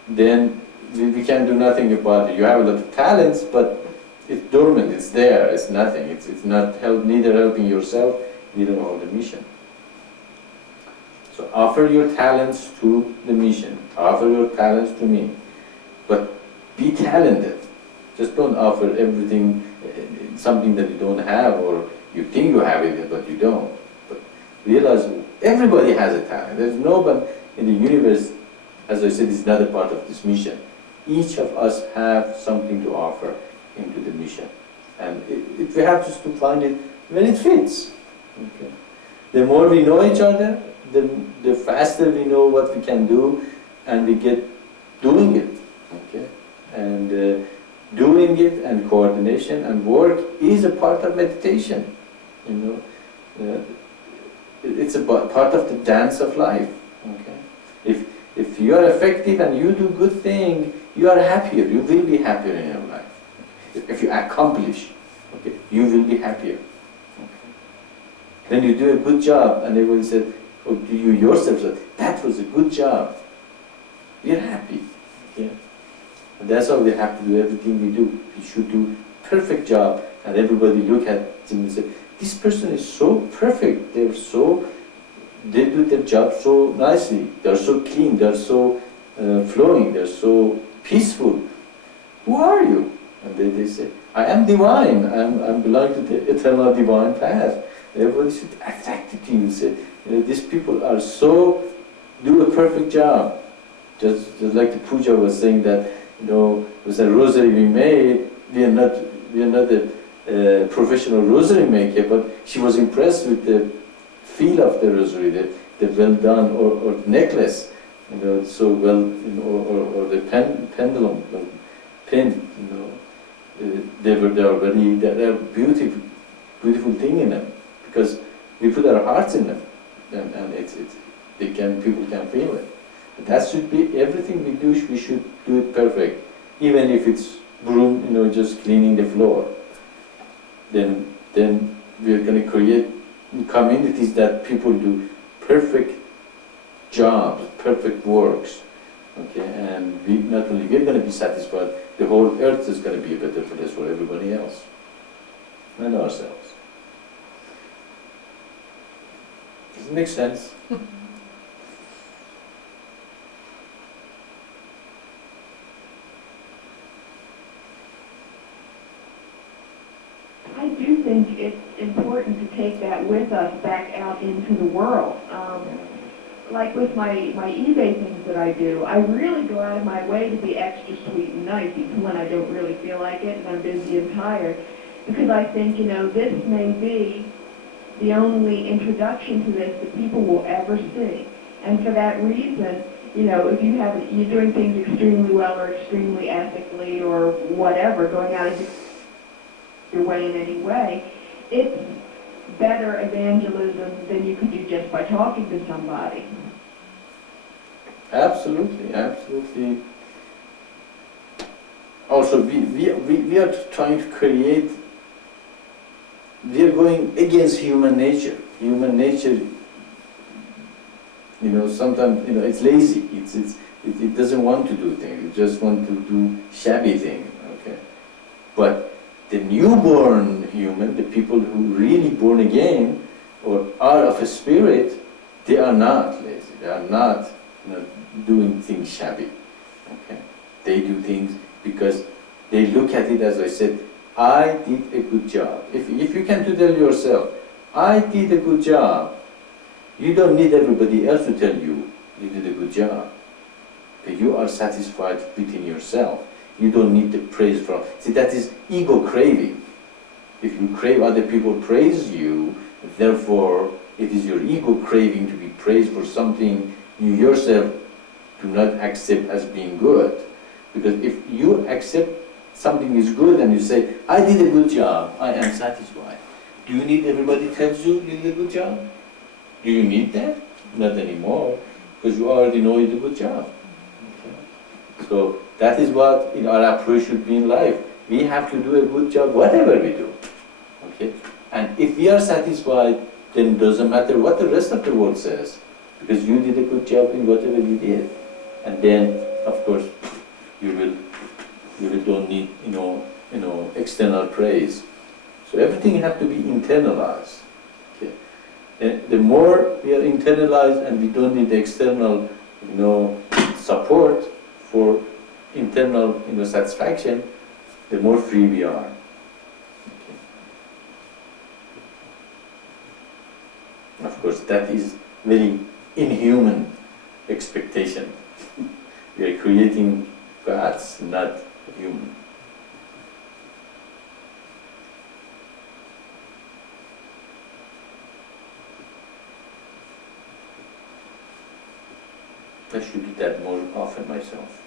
then we can do nothing about it. You have a lot of talents, but it's dormant, it's there, it's nothing. It's not neither helping yourself, neither all the mission. So offer your talents to the mission. Offer your talents to me. But be talented. Just don't offer everything, something that you don't have, or you think you have it, but you don't. But realize everybody has a talent. There's nobody in the universe, as I said, is not a part of this mission. Each of us have something to offer into the mission. And we have just to find it when it fits. Okay. The more we know each other, the faster we know what we can do, and we get doing it. Okay. And doing it and coordination and work is a part of meditation. It's a part of the dance of life. Okay. If you are effective and you do good thing, you are happier. You will be happier in your life. If you accomplish, okay, you will be happier. Okay. Then you do a good job, and everybody said, "Oh, you yourself said that was a good job." You're happy. Okay. And that's how we have to do everything we do. We should do perfect job, and everybody look at him and say, "This person is so perfect. They do their job so nicely. They're so clean. They're so flowing. They're so peaceful. Who are you?" And they say, "I am divine. I belong to the eternal divine path." Everybody should attract to you. Say, these people are do a perfect job. Just like the puja was saying that, with the rosary we made, we are not a professional rosary maker, but she was impressed with the feel of the rosary, the well done, or necklace, so well, or the pendulum, pin, there are beautiful thing in them, because we put our hearts in them, and people can feel it. But that should be everything we do. We should do it perfect, even if it's broom, just cleaning the floor. Then we are going to create communities that people do perfect jobs, perfect works. Okay, and not only we're going to be satisfied, the whole earth is going to be a better place for everybody else and ourselves. Does it make sense? I do think it's important to take that with us back out into the world. Like with my eBay things that I do, I really go out of my way to be extra sweet and nice, even when I don't really feel like it and I'm busy and tired, because I think, this may be the only introduction to this that people will ever see. And for that reason, you know, if you're doing things extremely well or extremely ethically or whatever, going out of your way in any way, it's better evangelism than you could do just by talking to somebody. Absolutely, absolutely. Also, we are trying to create, we are going against human nature. Human nature, you know, sometimes, you know, it's lazy. It doesn't want to do things. It just wants to do shabby things, okay? But the newborn human, the people who really born again or are of a spirit, they are not lazy. They are not, you know, doing things shabby, okay? They do things because they look at it, as I said, I did a good job. If you can tell yourself, I did a good job, you don't need everybody else to tell you you did a good job. Okay? You are satisfied within yourself. You don't need the praise from. See, that is ego craving. If you crave other people praise you, therefore it is your ego craving to be praised for something you yourself do not accept as being good. Because if you accept something is good and you say, I did a good job, I am satisfied. Do you need everybody tells you you did a good job? Do you need that? Not anymore, because you already know you did a good job. Okay? So that is what our approach should be in life. We have to do a good job, whatever we do. Okay? And if we are satisfied, then it doesn't matter what the rest of the world says, because you did a good job in whatever you did. And then, of course, you don't need, external praise. So everything has to be internalized. Okay? And the more we are internalized and we don't need the external, support for internal, satisfaction, the more free we are. Okay? Of course, that is very inhuman expectation. We are creating gods, not human. I should do that more often myself.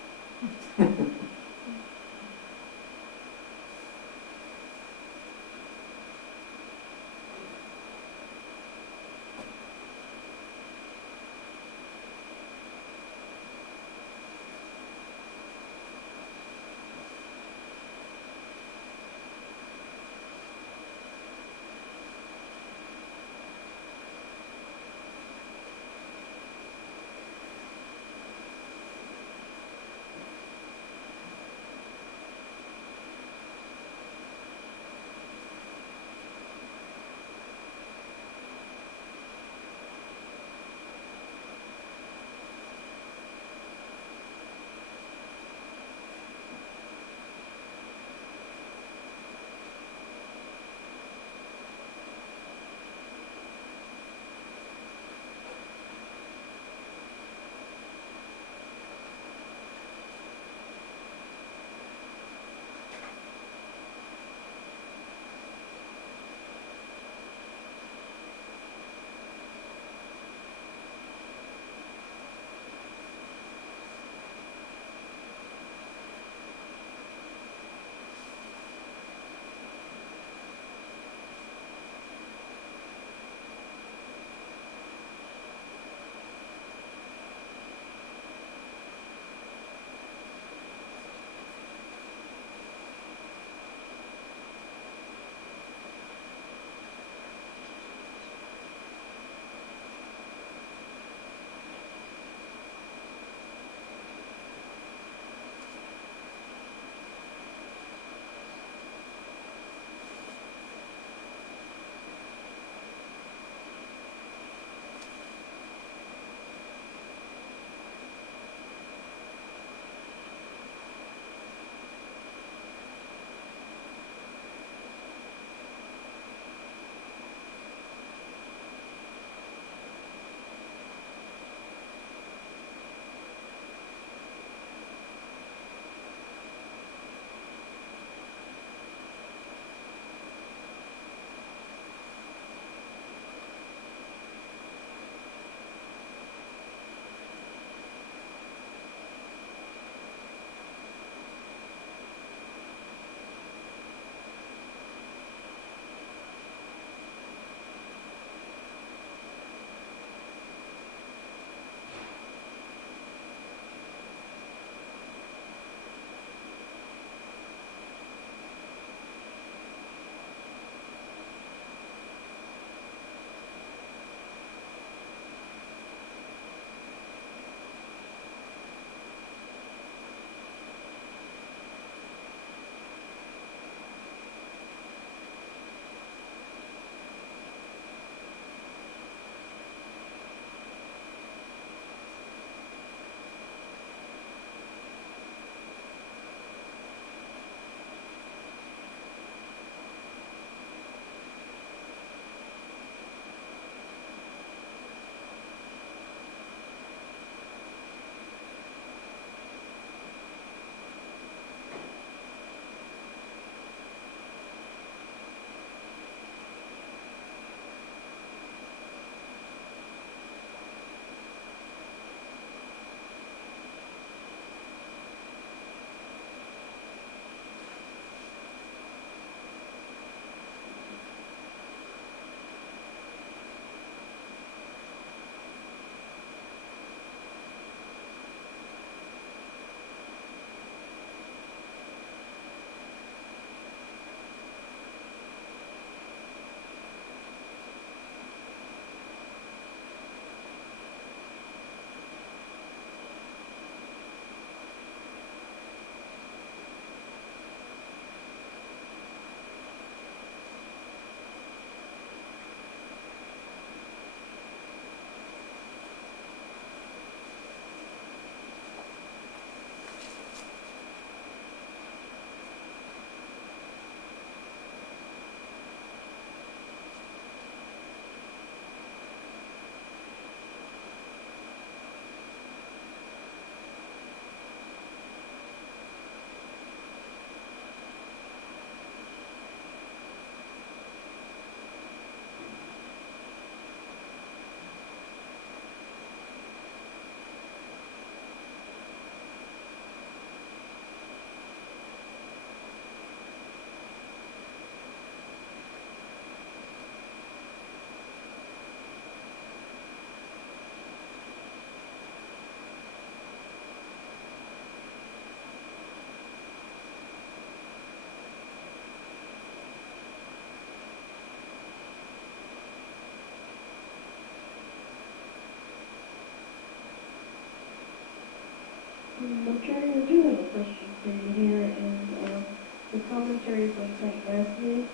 Maitreya, I do have a question for you here, and the commentary from St. Matthew's,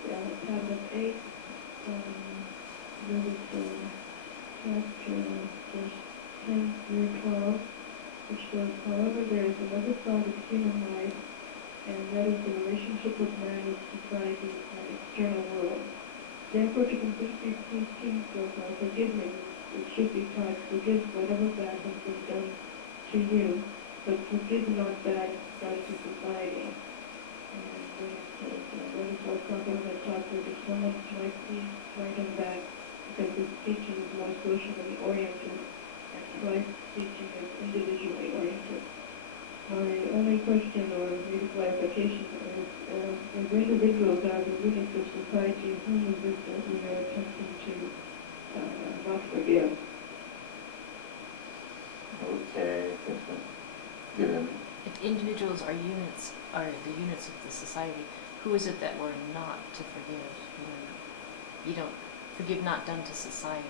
tablet 8, notice chapter verse 10 through 12, which says, however, there is another side of human life, and that is the relationship with man, with society, and external world. Therefore, to complete these teachings of forgiveness, it should be taught, forgive whatever bad has been done to you, but forgive not bad done to society. And then it says, that is why Prabhupada taught that if someone might please write him back, because his teaching is more socially oriented, and Christ's teaching is individually oriented. My only question or maybe clarification is, if individuals are the units of society, whom is it that we are attempting to not forgive? Okay. Good. If individuals are the units of the society, who is it that we're not to forgive? You don't forgive not done to society,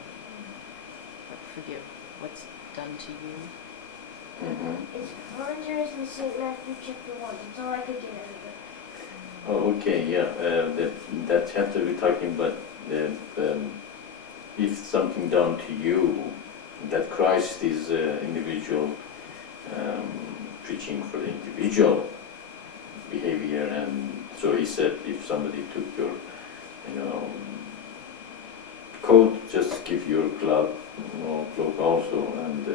but forgive what's done to you. It's Rogers in St. Matthew chapter 1. That's all I could get out of it. Oh, okay, yeah. That chapter we're talking about, if something done to you, that Christ is individual, preaching for the individual behavior, and so he said, if somebody took your, coat, just give your cloak also, and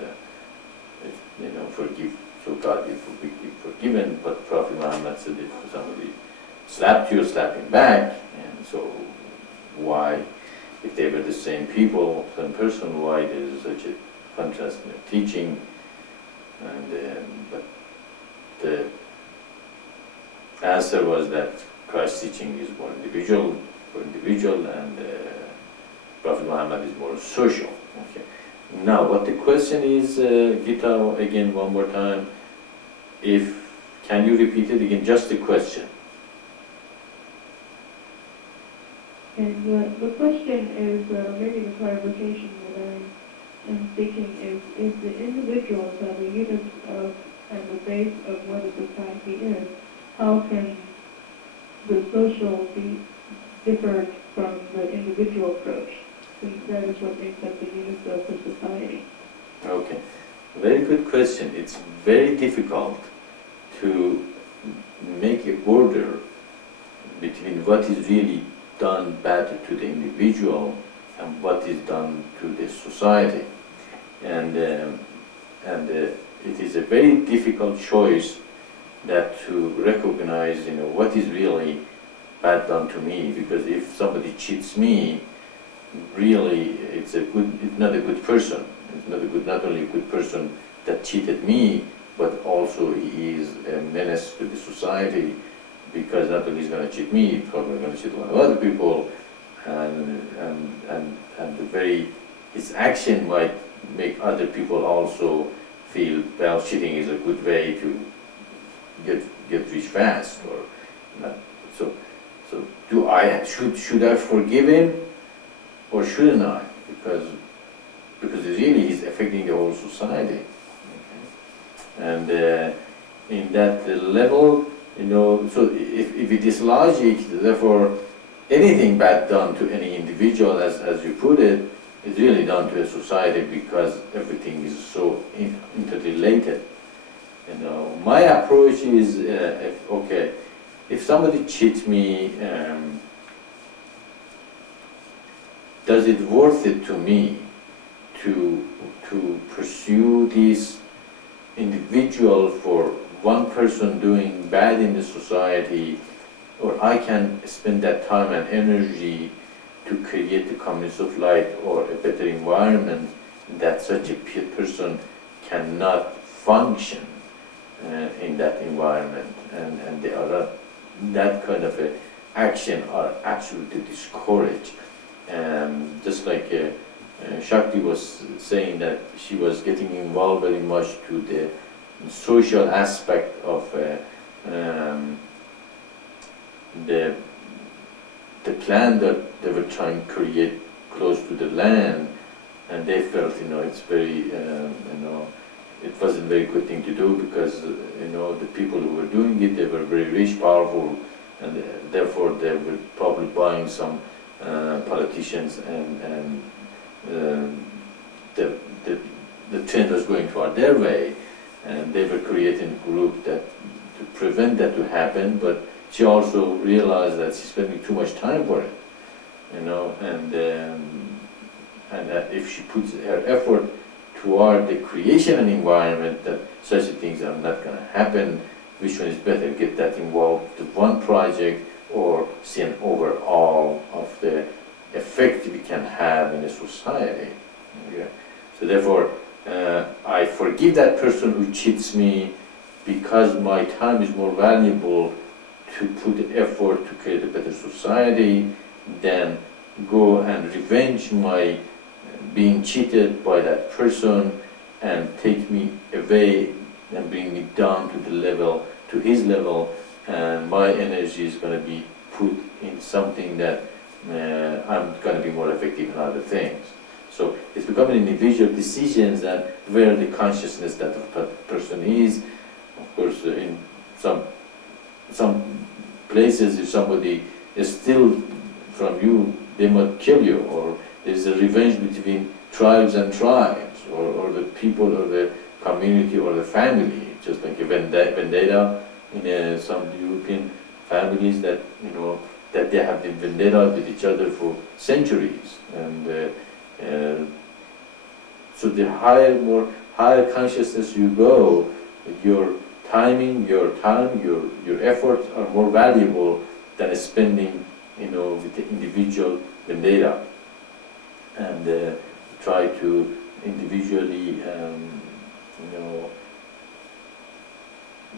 forgive. So God will be forgiven. But Prophet Muhammad said, if somebody slapped you, slap him back. And so, why, if they were the same people, same person, why there is such a contrast in the teaching? And but the answer was that Christ's teaching is more individual, and Prophet Muhammad is more social. Okay. Now, what the question is, Gita, again one more time. Can you repeat it again? Just the question. And the question is, maybe the clarification that I am seeking is, if the individuals are the units of and the base of what a society is, how can the social be different from the individual approach? Since that is what makes up the units of the society. Okay, very good question. It's very difficult to make a border between what is really done bad to the individual and what is done to the society. And it is a very difficult choice that to recognize, what is really bad done to me, because if somebody cheats me, really it's not a good person. It's not only a good person that cheated me, but also he is a menace to the society, because not only he's going to cheat me, he's probably going to cheat a lot of other people, and his action might make other people also feel, well, cheating is a good way to get rich fast, or not. So should I forgive him, or shouldn't I? Because really he's affecting the whole society. Okay. And in that level, so if it is logic, therefore anything bad done to any individual, as you put it, is really done to a society, because everything is so interrelated. My approach is, if somebody cheats me, does it worth it to me to pursue this individual for one person doing bad in the society, or I can spend that time and energy to create the community of light or a better environment that such a person cannot function in that environment, and they are that kind of action are absolutely discouraged. Just like Shakti was saying, that she was getting involved very much to the social aspect of the plan that they were trying to create close to the land, and they felt, it's very, it wasn't a very good thing to do because, the people who were doing it, they were very rich, powerful, and therefore they were probably buying some politicians, and the trend was going toward their way, and they were creating a group that to prevent that to happen. But she also realized that she's spending too much time for it, and that if she puts her effort toward the creation and environment, that such things are not going to happen. Which one is better? Get that involved with one project, or see an overall of the effect we can have in a society. Okay? So therefore, I forgive that person who cheats me because my time is more valuable to put effort to create a better society than go and revenge my being cheated by that person and take me away and bring me down to his level, and my energy is going to be put in something that I'm going to be more effective in other things. So it's becoming individual decisions and where the consciousness that the person is. Of course, in some places, if somebody is still from you, they might kill you, or there's a revenge between tribes and tribes, or the people, or the community, or the family, just like a vendetta in some European families that that they have been vendetta with each other for centuries, and so the higher consciousness you go, your timing, your time, your efforts are more valuable than spending, with the individual vendetta, and try to individually,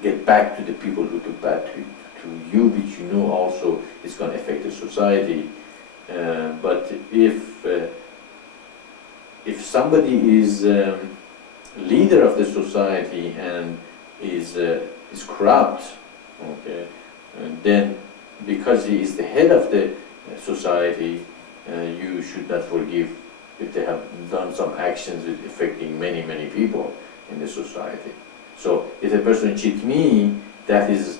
get back to the people who took bad to you, which also is going to affect the society. But if somebody is leader of the society and is corrupt, okay, then because he is the head of the society, you should not forgive if they have done some actions with affecting many, many people in the society. So if a person cheats me, that is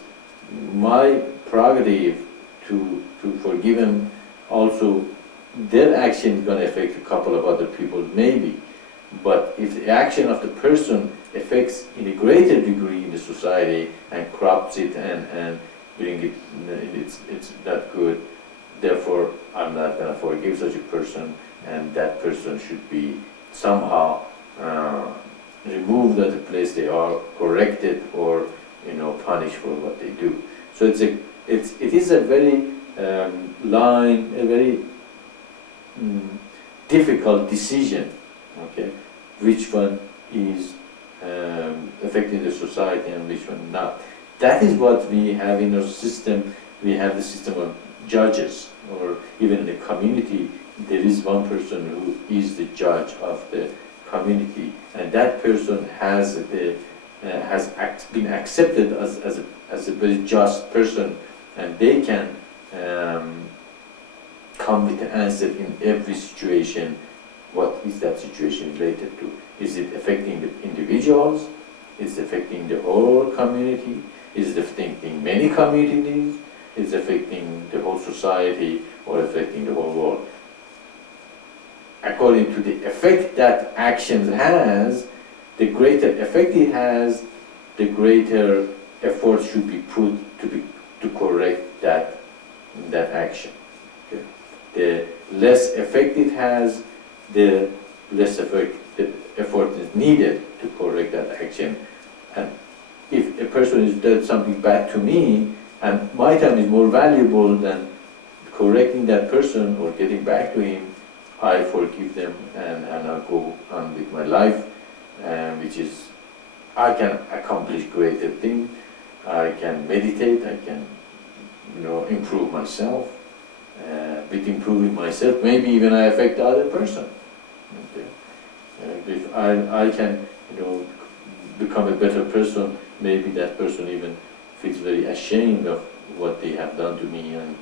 my prerogative to forgive him. Also, their action is going to affect a couple of other people, maybe. But if the action of the person affects in a greater degree in the society and corrupts it and bring it, it's not good. Therefore, I'm not going to forgive such a person, and that person should be somehow removed at the place they are, corrected, or punished for what they do. So it is a very a very difficult decision. Okay, which one is affecting the society and which one not. That is what we have in our system. We have the system of judges, or even in the community, there is one person who is the judge of the community, and that person has been accepted as a very just person, and they can come with an answer in every situation. What is that situation related to? Is it affecting the individuals? Is it affecting the whole community? Is it affecting many communities? Is it affecting the whole society, or affecting the whole world? According to the effect that action has, the greater effect it has, the greater effort should be put to correct that action. Okay. The less effect it has, the less effort is needed to correct that action. And if a person has done something bad to me, and my time is more valuable than correcting that person or getting back to him, I forgive them and I go on with my life, which is, I can accomplish greater things. I can meditate, I can improve myself. With improving myself, maybe even I affect the other person. Okay. If I can become a better person, maybe that person even feels very ashamed of what they have done to me. And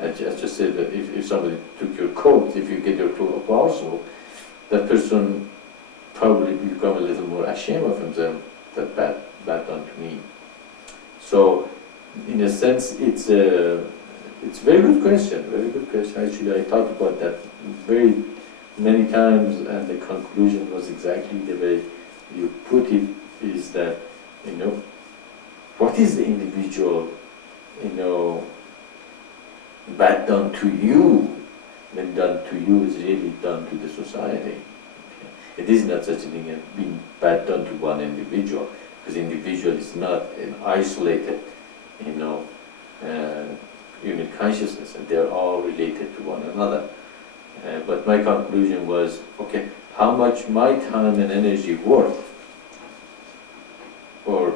I just said that if somebody took your coat, if you get your coat also, that person probably become a little more ashamed of himself that bad done to me. So, in a sense, it's a very good question. Very good question. Actually, I thought about that very many times, and the conclusion was exactly the way you put it. Is that what is the individual bad done to you, when done to you is really done to the society. It is not such a thing as being bad done to one individual, because individual is not an isolated, unit consciousness, and they're all related to one another. But my conclusion was, okay, how much my time and energy worth, or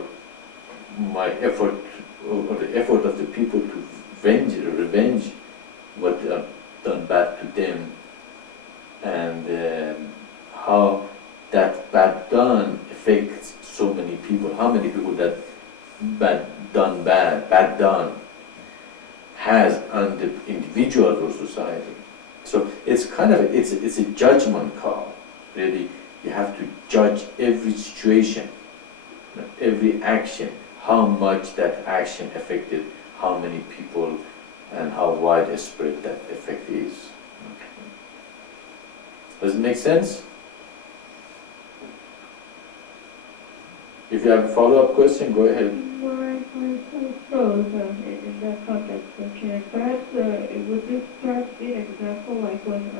my effort, or the effort of the people to revenge what I've done bad to them, and how that bad done affects so many people. How many people that bad done has on the individual or society. So it's kind of it's a judgment call. Really, you have to judge every situation, every action, how much that action affected how many people, and how widespread that effect is. Does it make sense? If you have a follow-up question, go ahead. Well, I suppose in that context, okay, perhaps would this perhaps be an example like when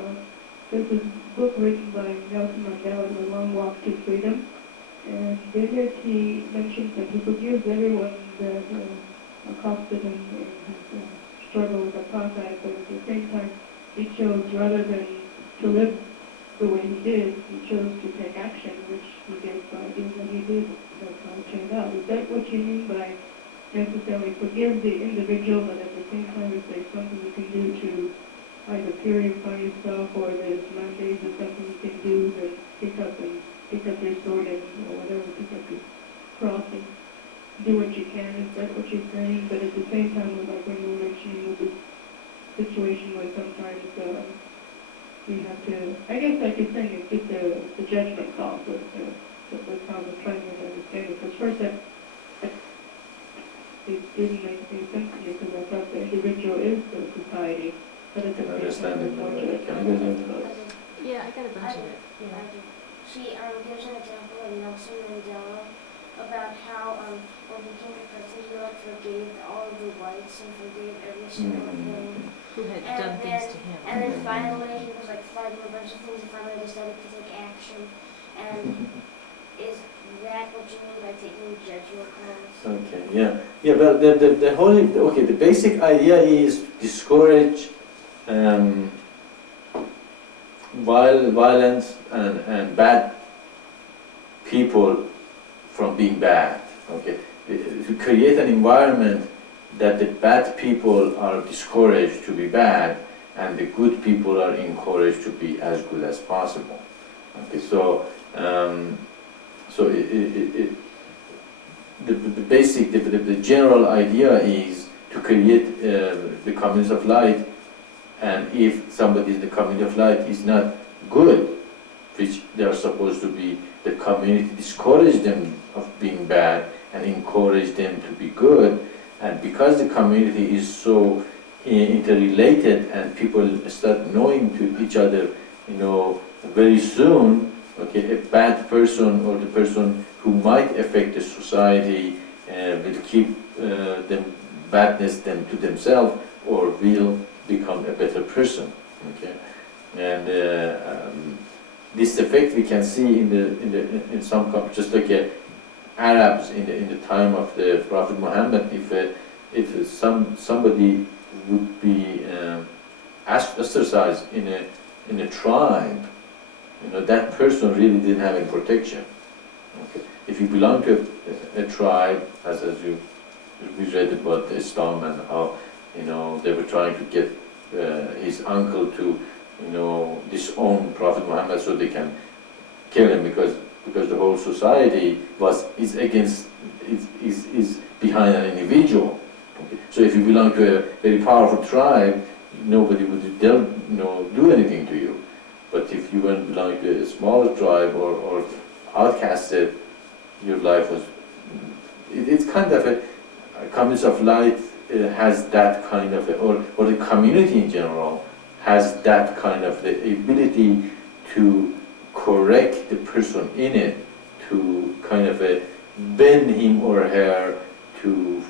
there's this book written by Nelson Mandela, The Long Walk to Freedom, and in it he mentions that he forgives everyone that accosted him in his struggle with apartheid, but at the same time he chose, rather than to live the way he did, he chose to take action, which he did by doing what he did. That's how it turned out. Is that what you mean by necessarily forgive the individual, but at the same time if there's something you can do to either purify yourself, or there's mandates or something you can do, then pick up your sword and or whatever, pick up your cross and do what you can? Is that what you're saying? But at the same time, like when you were mentioning with this situation where sometimes we have to, I guess like you're saying, it's just the judgment call, but that's how I'm trying to understand it. Because first it didn't make any sense to me, because I thought the individual is the society, but at the same time, Yeah, I got a bunch of it. Yeah. She gives an example of Nelson Mandela about how when he came to prison, he forgave all of the whites and forgave every single thing. Who had And done then, things to him. And then finally, he was like fighting a bunch of things, and finally decided to take action. And is that what you mean by taking judgment calls? Okay, yeah. Well, the whole the basic idea is discourage violence and bad people from being bad. Okay, to create an environment that the bad people are discouraged to be bad, and the good people are encouraged to be as good as possible. Okay, so the basic, the general idea is to create the communities of light, and if somebody in the community of light is not good, which they are supposed to be, the community discourage them of being bad and encourage them to be good. And because the community is so interrelated and people start knowing to each other, very soon, okay, a bad person or the person who might affect the society will keep badness them to themselves, or will become a better person. Okay, and this effect we can see in some just like Arabs in the time of the Prophet Muhammad. If somebody would be ostracized in a tribe, that person really didn't have any protection. Okay. If you belong to a tribe, as we read about Islam and how they were trying to get his uncle to disown Prophet Muhammad so they can kill him, because the whole society is behind an individual. Okay. So if you belong to a very powerful tribe, nobody would do anything to you. But if you went belong to a smaller tribe or outcasted, your life was, it's kind of a community of light has that kind of, or the community in general has that kind of the ability to correct the person in it, to kind of bend him or her to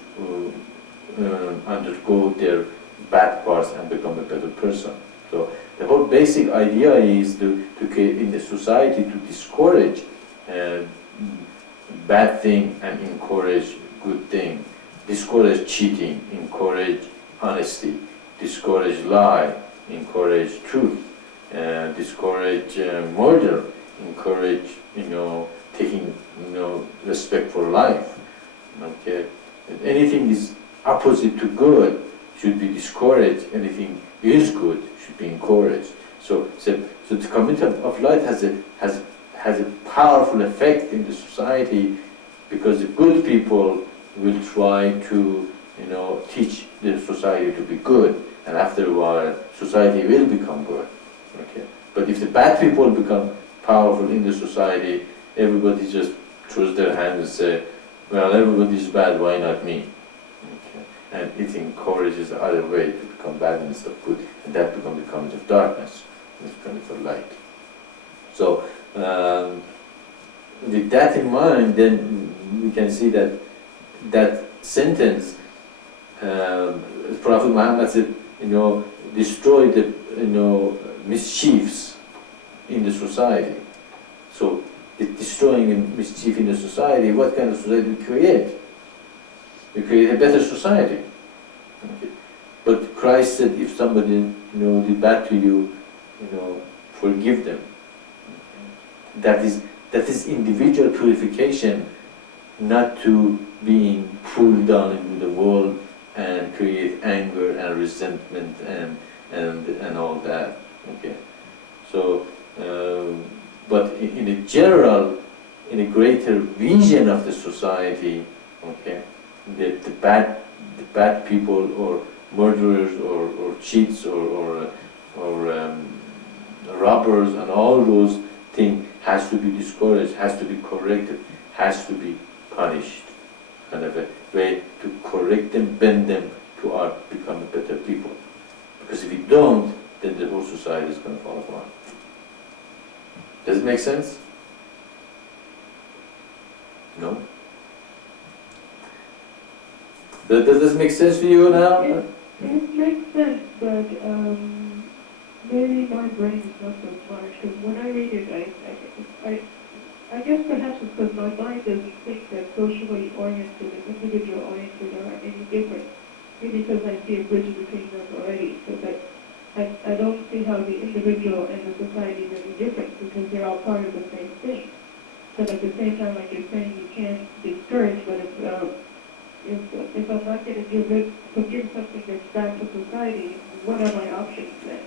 undergo their bad parts and become a better person. So the whole basic idea is to create in the society to discourage bad thing and encourage good thing. Discourage cheating, encourage honesty. Discourage lie, encourage truth. Discourage murder, encourage taking respect for life. Okay, anything is opposite to good should be discouraged. Anything is good should be encouraged. So the community of light has a powerful effect in the society, because the good people will try to teach the society to be good, and after a while society will become good. Okay, but if the bad people become powerful in the society, everybody just throws their hands and say, well, everybody is bad, why not me? Okay. And it encourages the other way to become bad instead of good, and that becomes the community of darkness, and it's community of light. So with that in mind, then we can see that sentence, Prophet Muhammad said, destroy the mischiefs in the society. So destroying a mischief in the society, what kind of society we create? We create a better society. Okay. But Christ said, if somebody did bad to you, forgive them. Okay. That is individual purification, not to being pulled down into the world and create anger and resentment and all that. Okay. So, but in a general, in a greater vision of the society, okay, the bad people or murderers or cheats or robbers and all those things has to be discouraged, has to be corrected, has to be punished. Kind of a way to correct them, bend them to become a better people. Because if we don't, then the whole society is going to fall apart. Does it make sense? No? Does this make sense to you now? It makes sense, but maybe my brain is not so smart, because when I read it, I guess perhaps it's because my mind doesn't think that socially oriented and individual oriented are any different. Maybe because I see a bridge between them already, so that I don't see how the individual and the society is any different, because they're all part of the same thing. But at the same time, like you're saying, you can't discourage, but if I'm not going to forgive something that's bad for society, what are my options then?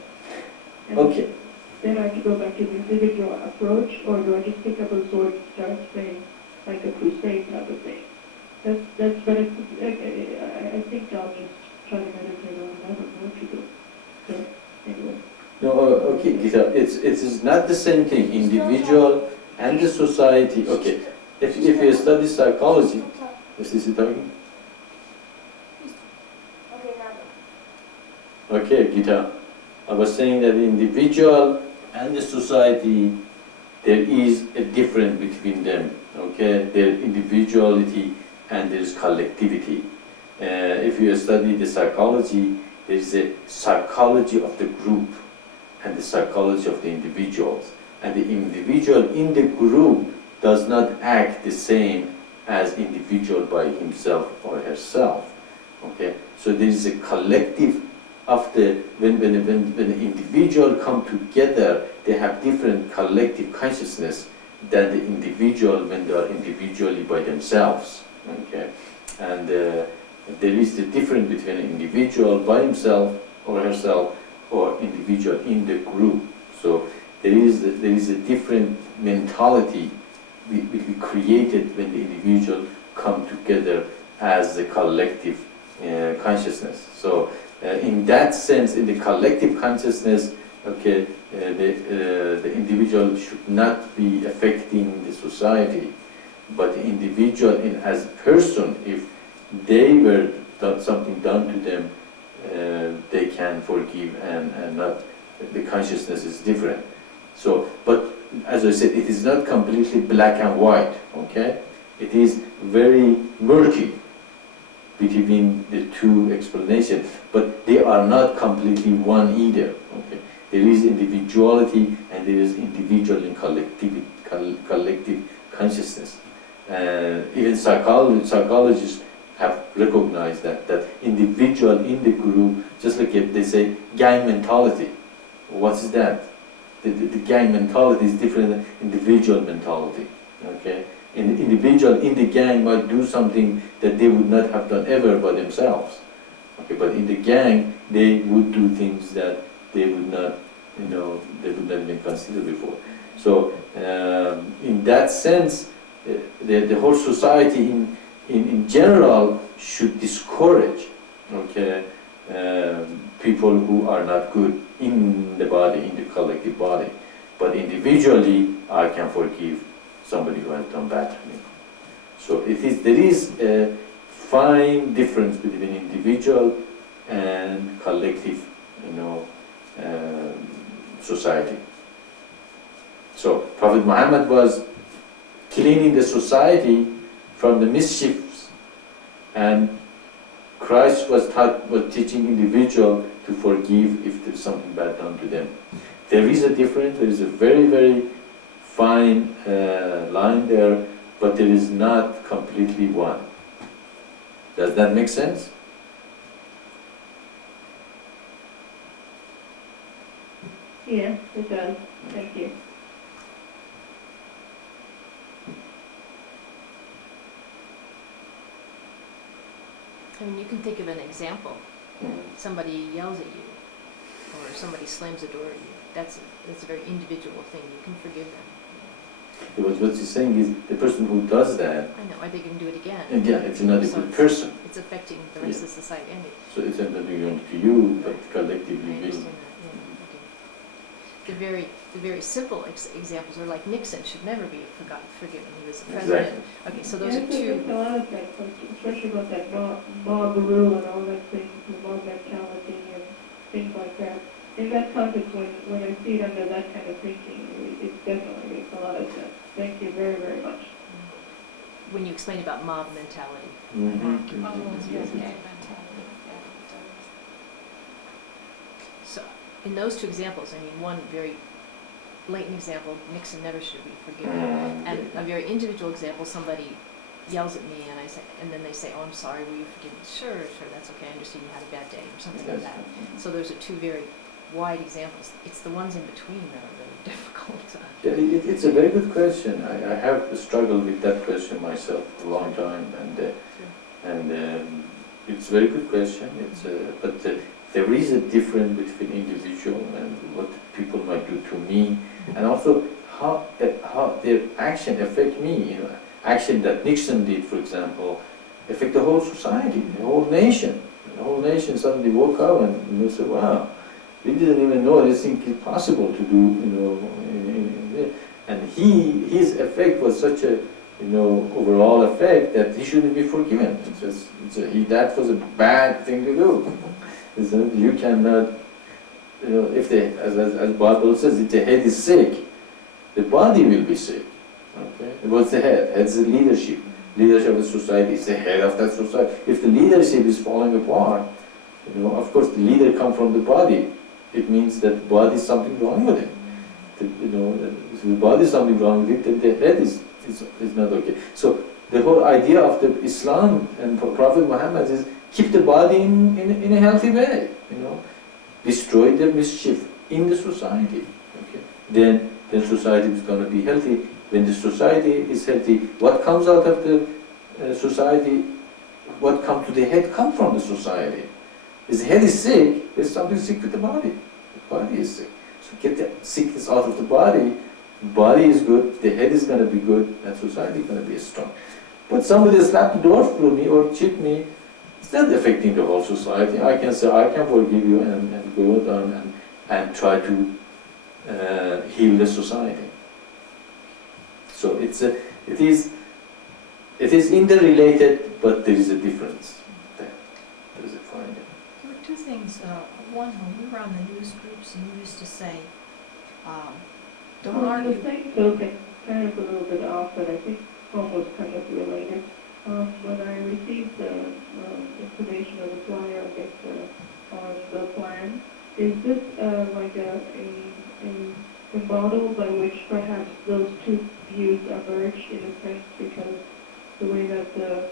And Okay. then I can go back to the individual approach, or do I just pick up a sword and start saying, like a crusade type of thing? That's but I think I'll just try to meditate on it. I don't know what to do. So, anyway. No, okay, Gita, it is not the same thing, individual and the society. Okay, if you study psychology, is this talking? Okay, now. Okay, Gita, I was saying that the individual and the society, there is a difference between them, okay? Their individuality and there's collectivity. If you study the psychology, there is a psychology of the group and the psychology of the individuals. And the individual in the group does not act the same as individual by himself or herself. Okay? So there is a collective of when the individual come together, they have different collective consciousness than the individual when they are individually by themselves. Okay? And there is the difference between an individual by himself or herself or individual in the group. So there is a different mentality we created when the individual come together as the collective consciousness. So in that sense, in the collective consciousness, okay, the individual should not be affecting the society, but the individual as a person, if they were something done to them, they can forgive and not, the consciousness is different. So, but as I said, it is not completely black and white, okay? It is very murky between the two explanations, but they are not completely one either, okay? There is individuality and there is individual and collective consciousness. Even psychologists have recognized that individual in the group, just like if they say gang mentality. What is that? The gang mentality is different than individual mentality. Okay, and the individual in the gang might do something that they would not have done ever by themselves. Okay, but in the gang they would do things that they would not, they would not even consider before. So in that sense, the whole society in general should discourage, okay, people who are not good in the body, in the collective body. But individually, I can forgive somebody who has done bad to me. So there is a fine difference between individual and collective, society. So Prophet Muhammad was cleaning the society from the mischiefs, and Christ was teaching individual to forgive if there's something bad done to them. There is a difference, there is a very, very fine line there, but there is not completely one. Does that make sense? Yes, it does. Thank you. I mean, you can think of an example. Somebody yells at you, or somebody slams a door at you. That's a very individual thing. You can forgive them. What he's saying is the person who does that, I know, or they can do it again. again, it's not a So good person. It's affecting the rest of society. And So it's not only to you, but collectively I being. understand that. Yeah, okay. The very simple examples are like Nixon should never be forgiven. He was the president. Exactly. Okay, so those are Yes, two. there's a lot of things, especially about that mob rule and all that thing, the mob mentality and things like that. In that context, when I see it under that kind of thinking, it definitely makes a lot of sense. Thank you very, very much. When you explain about mob mentality. Mhm. Oh, yes, Mhm. gang mentality, yeah. So in those two examples, I mean, one very blatant example, Nixon never should be forgiven. And a very individual example, somebody yells at me and then they say, oh, I'm sorry, will you forgive me? Sure, that's okay, I understand you had a bad day, or something like that. So those are two very wide examples. It's the ones in between that are really difficult. Yeah, it's a very good question. I have struggled with that question myself for a long time, and it's a very good question. But there is a difference between individual and what people might do to me, and also how their action affect me. Action that Nixon did, for example, affect the whole society, the whole nation. The whole nation suddenly woke up and they said, "Wow, we didn't even know this thing is possible to do." And his effect was such a overall effect that he shouldn't be forgiven. That was a bad thing to do. You cannot, if as Bible says, if the head is sick, the body will be sick. Okay, what's the head? Head's the leadership. Leadership of the society is the head of that society. If the leadership is falling apart, of course the leader comes from the body. It means that the body is something wrong with it. If the body is something wrong with it, then the head is not okay. So the whole idea of the Islam and Prophet Muhammad is keep the body in a healthy way. Destroy the mischief in the society. Okay, then society is going to be healthy. When the society is healthy, what comes out of the society, what comes to the head, comes from the society. If the head is sick, there's something sick with the body. The body is sick. So get the sickness out of the body is good, the head is going to be good, and society is going to be strong. But somebody slapped the door through me or cheat me, it's not affecting the whole society. I can say, I can forgive you and go on and try to heal the society. So it is interrelated, but there is a difference there. There is a finding. There were two things. One, when we were on the news groups, and you used to say, don't Well, argue. the same token, kind of a little bit off, but I think almost kind of related. When I received the information of the flyer, I guess, on the plan, is this like a model by which perhaps those two views emerge in a sense, because the way that the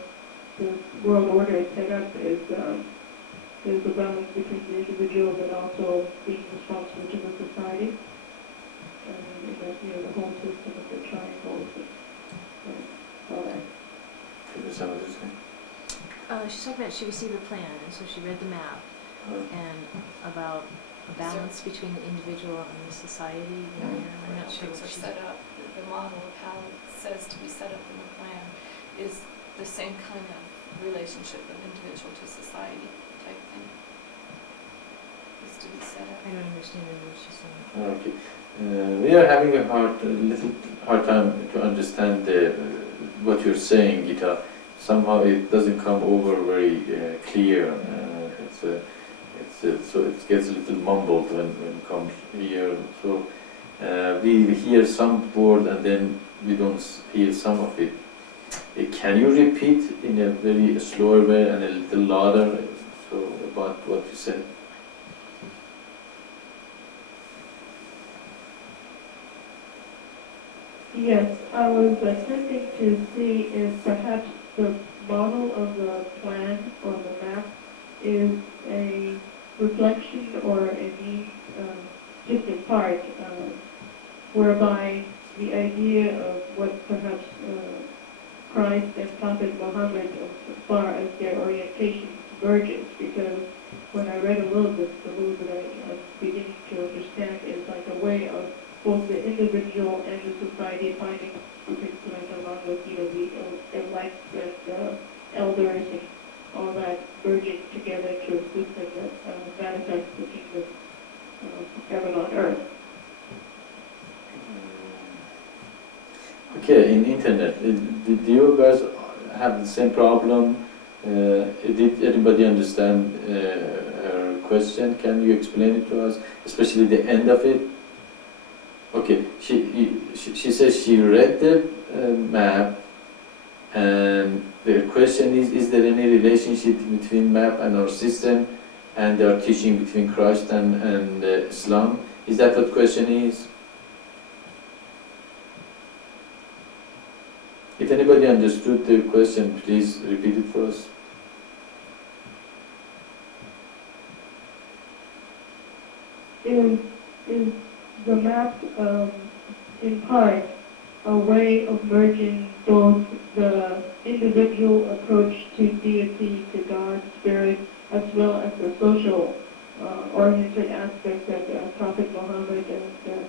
world order is set up is there's a balance between the individual but also being responsible to the society. And the whole system of the triangles and all that. Is that what you're saying? She's talking about she received a plan, and so she read the map, and about a balance between the individual and the society. I'm not sure Things what are she set up, the model of how it says to be set up in the plan is the same kind of relationship of individual to society type thing. Is to be set up. I don't understand what she's saying. Okay. We are having a little hard time to understand what you're saying, Gita. Somehow it doesn't come over very clear. So it gets a little mumbled when it comes here. So we hear some word and then we don't hear some of it. Can you repeat in a very slower way and a little louder about what you said? Yes, I was attempting to see if perhaps the model of the plan or the map is a reflection or a means, just in part, whereby the idea of what perhaps Christ and Prophet Muhammad, as far as their orientation converges, because when I read a little bit I'm beginning to understand is like a way of both the individual and the society finding things like along with, the elect and the elders and all that merging together to a system that manifests the kingdom of heaven on earth. Okay, in internet, did you guys have the same problem? Did everybody understand her question? Can you explain it to us, especially the end of it? Okay, she says she read the map, and the question is there any relationship between map and our system and our teaching between Christ and Islam? Is that what the question is? If anybody understood the question, please repeat it for us. Is the map, in part, a way of merging both the individual approach to deity, to God, spirit, as well as the social oriented aspect that Prophet Muhammad and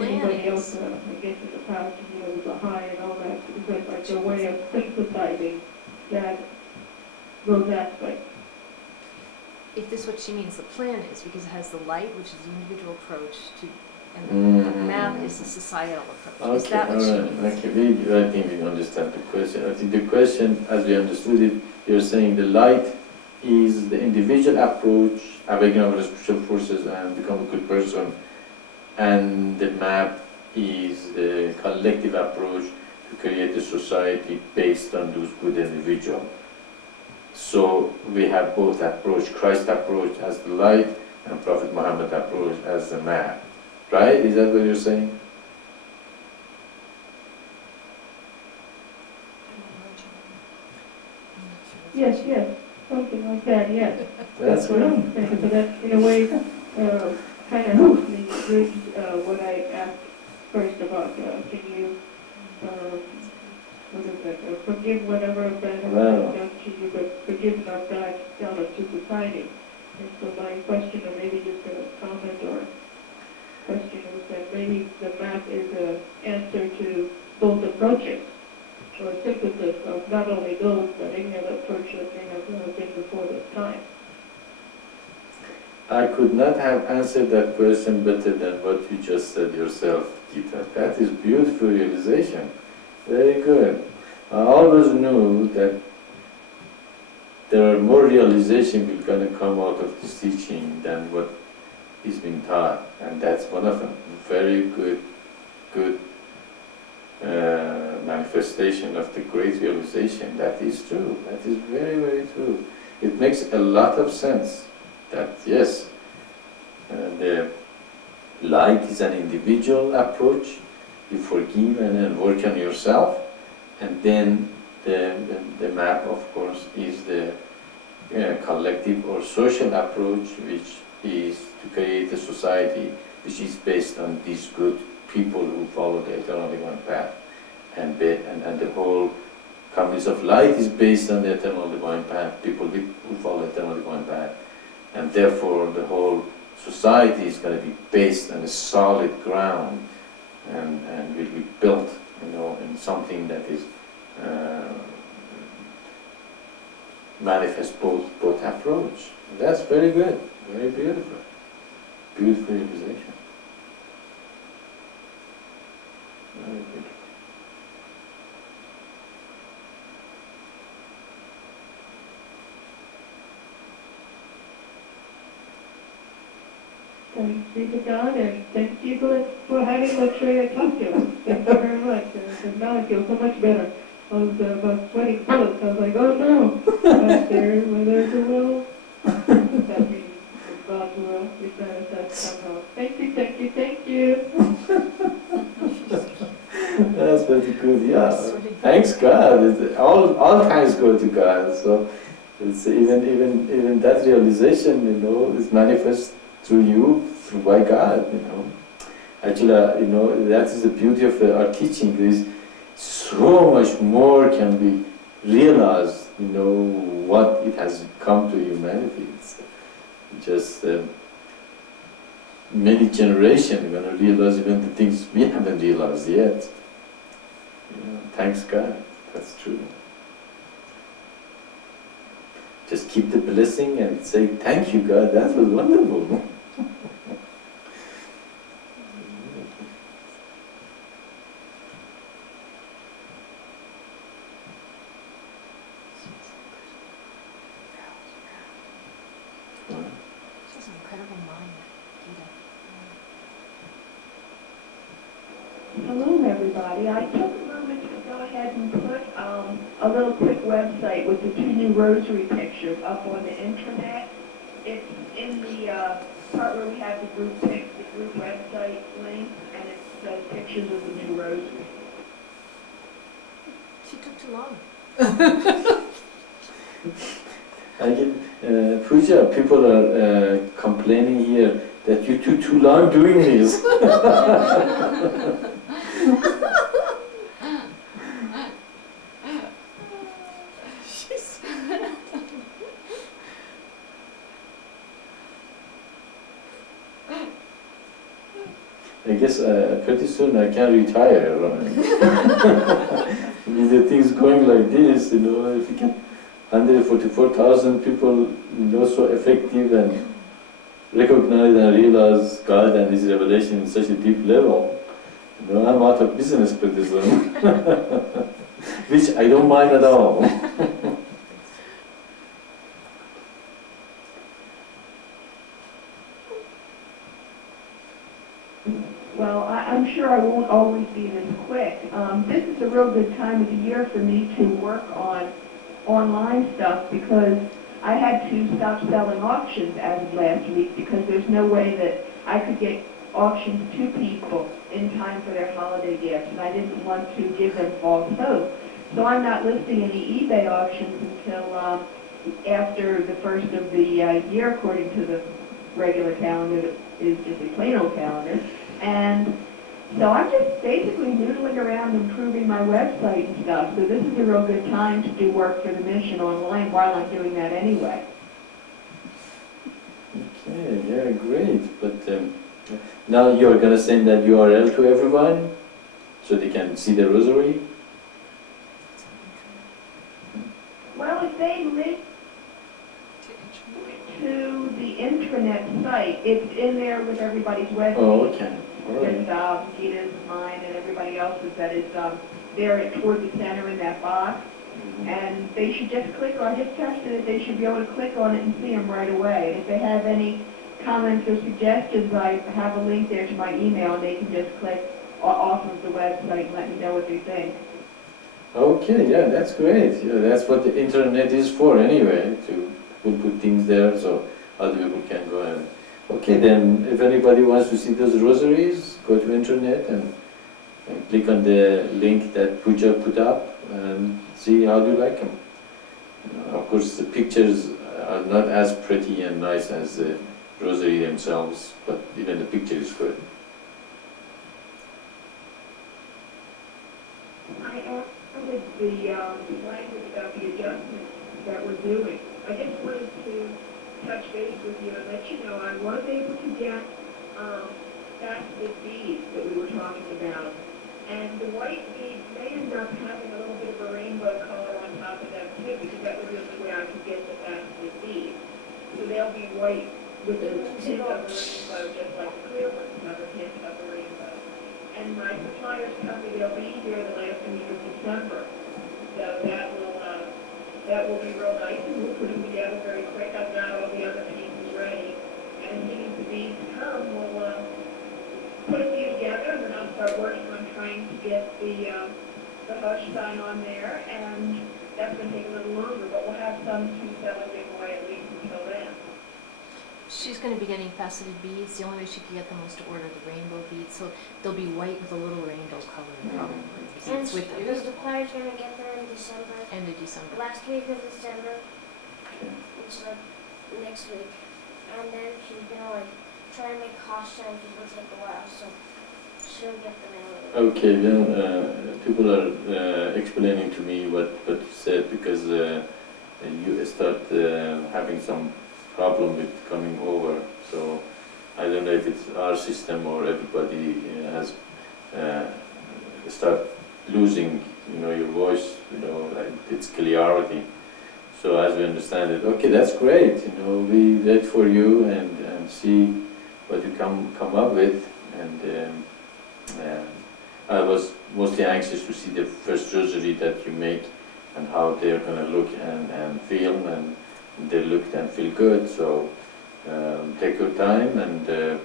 anybody else, I guess in the past, the Baha'i and all that, is that like a way of synthesizing those aspects? If this is what she means, the plan is because it has the light, which is the individual approach to, and the map is the societal approach. Is Okay, that what she alright. means? Okay, I think we understand the question. I think the question, as we understood it, you're saying the light is the individual approach, awaken our spiritual forces and become a good person, and the map is the collective approach to create a society based on those good individuals. So we have both approach, Christ approach as the light and Prophet Muhammad approach as the map. Right? Is that what you're saying? Yes, something like that, yes. That's what I'm good. saying. So that, in a way, kind of helps me bridge what I asked first about, can you, forgive whatever bad has been done to you, but forgive not that done to society. And so my question, or maybe just a comment or question, is that maybe the map is an answer to both approaches, or a synthesis of not only those, but any other approach that may have been before this time. I could not have answered that question better than what you just said yourself, Gita. That is beautiful realization. Very good. I always knew that there are more realization will going to come out of this teaching than what is being taught, and that's one of them. Very good manifestation of the great realization. That is true. That is very, very true. It makes a lot of sense that yes, the light is an individual approach. You forgive and then work on yourself, and then the map, of course, is the collective or social approach, which is to create a society which is based on these good people who follow the eternal divine path, and the whole community of light is based on the eternal divine path, people who follow the eternal divine path, and therefore the whole society is going to be based on a solid ground and will be built, in something that is manifest both approach. That's very good, very beautiful, beautiful realization. Very beautiful. Thanks be to God, and thank you for having Maitreya talk to us. Thank you very much. And now I feel so much better. I was about sweating bullets. I was like, oh no, but where there's a will, that means it's God's will. It manifests somehow. Thank you, thank you, thank you. That's very good, yeah. Thanks God. All thanks go to God. So it's even that realization, is manifest through you, by God, Actually, that is the beauty of our teaching. There is so much more can be realized, what it has come to humanity. It's just many generations are going to realize even the things we haven't realized yet. Thanks God, that's true. Just keep the blessing and say, thank you God, that was wonderful. She's an incredible mind, Gita. Hello, everybody. I took a moment to go ahead and put a little quick website with the 2 new rosary pictures up on the intranet. It's in the part where we have the group website link, and it says pictures of the new rosary. She took too long. I get, Puja, people are complaining here that you took too long doing this. I guess pretty soon I can retire. With the things going like this, if you can 144,000 people, so effective and recognize and realize God and His revelation in such a deep level, I'm out of business pretty soon, which I don't mind at all. Well, I'm sure I won't always be this quick. This is a real good time of the year for me to work on online stuff because I had to stop selling auctions as of last week because there's no way that I could get auctions to people in time for their holiday gifts, and I didn't want to give them false hope. So I'm not listing any eBay auctions until after the first of the year, according to the regular calendar that is just a plain old calendar. And so I'm just basically noodling around improving my website and stuff. So this is a real good time to do work for the mission online while I'm doing that anyway. Okay, yeah, great. But now you're going to send that URL to everyone so they can see the rosary? Well, if they link to the intranet site. It's in there with everybody's webpage. Oh, okay. All There's right. Gita's, mine, and everybody else's that is there toward the center in that box. And they should just click on, just tested it, they should be able to click on it and see them right away. And if they have any comments or suggestions, I have a link there to my email, and they can just click off of the website and let me know what they think. Okay, yeah, that's great. Yeah, that's what the internet is for anyway, to put things there so other people can go and... Okay, then if anybody wants to see those rosaries, go to internet and click on the link that Pooja put up and see how you like them. Of course, the pictures are not as pretty and nice as the rosary themselves, but even the picture is good. I added the language about the adjustments that we're doing. I just wanted to touch base with you and let you know I was able to get faceted beads that we were talking about. And the white beads may end up having a little bit of a rainbow color on top of them too, because that was the only way I could get the faceted beads. So they'll be white with a hint of a rainbow, just like the clear ones have a hint of a rainbow. And my suppliers tell me they'll be here the last week of December. So that will be real nice, and we'll put them together very quick. I've got all the other pieces ready. And as soon as the beads come, we'll put a few together, and then I'll start working on trying to get the hush sign on there, and that's going to take a little longer, but we'll have some to sell and give away at least until then. She's going to be getting faceted beads. The only way she can get them was to order the rainbow beads, so they'll be white with a little rainbow color probably. And It's with the supplier's gonna get there in December, end of December. last week of December, Okay. which is like next week. And then she's gonna like try and make cost signs, which will take a while, so she'll get them in. Okay, then people are explaining to me what you said, because you start having some problem with coming over. So I don't know if it's our system or everybody has start losing, your voice, like its clarity. So as we understand it, okay, that's great. We wait for you and see what you come up with. And I was mostly anxious to see the first rosary that you make and how they're going to look and feel, and they look and feel good. So take your time, and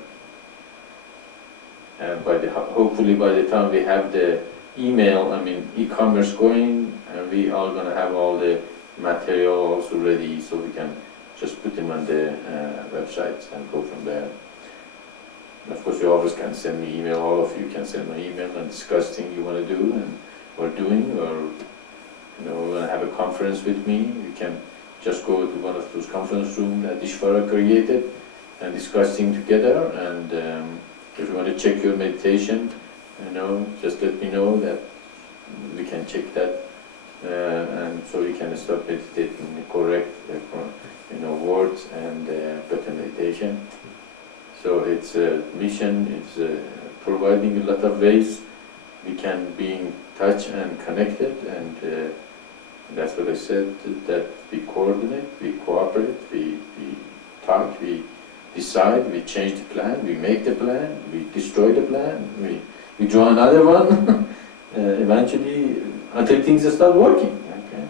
hopefully by the time we have the e-commerce going, we are going to have all the material also ready, so we can just put them on the websites and go from there. And of course, you always can send me email. All of you can send me email and discuss things you want to do and or doing, or we're going to have a conference with me. You can just go to one of those conference rooms that Ishvara created and discuss things together. And if you want to check your meditation, just let me know that we can check that, and so you can start meditating the correct, words and better meditation. So it's a mission. It's providing a lot of ways we can be in touch and connected, and that's what I said. That we coordinate, we cooperate, we talk, we decide, we change the plan, we make the plan, we destroy the plan, we draw another one, eventually, until things start working, okay?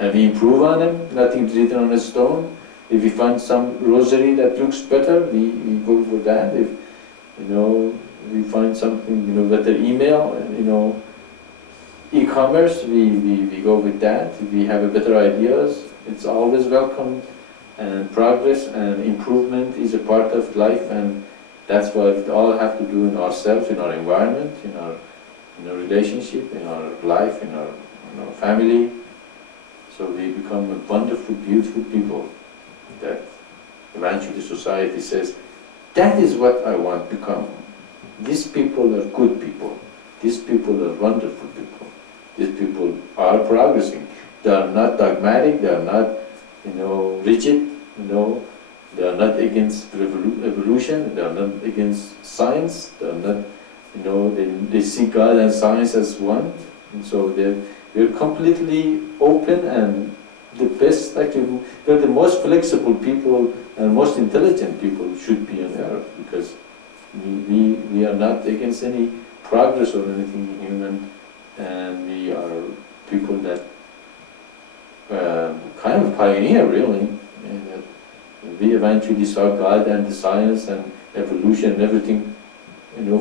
And we improve on them. Nothing's written on a stone. If we find some rosary that looks better, we go for that. If we find something better email, e-commerce, we go with that. If we have a better ideas, it's always welcome. And progress and improvement is a part of life, and that's what we all have to do in ourselves, in our environment, in our relationship, in our life, in our family. So we become a wonderful, beautiful people that eventually society says, that is what I want to become. These people are good people. These people are wonderful people. These people are progressing. They are not dogmatic. They are not rigid, they are not against evolution, they are not against science, they are not, they see God and science as one, and so we're completely open and the best, actually, we're the most flexible people and most intelligent people should be on earth, because we are not against any progress or anything human, and we are people that kind of pioneer, really, and that we eventually saw God and the science and evolution and everything,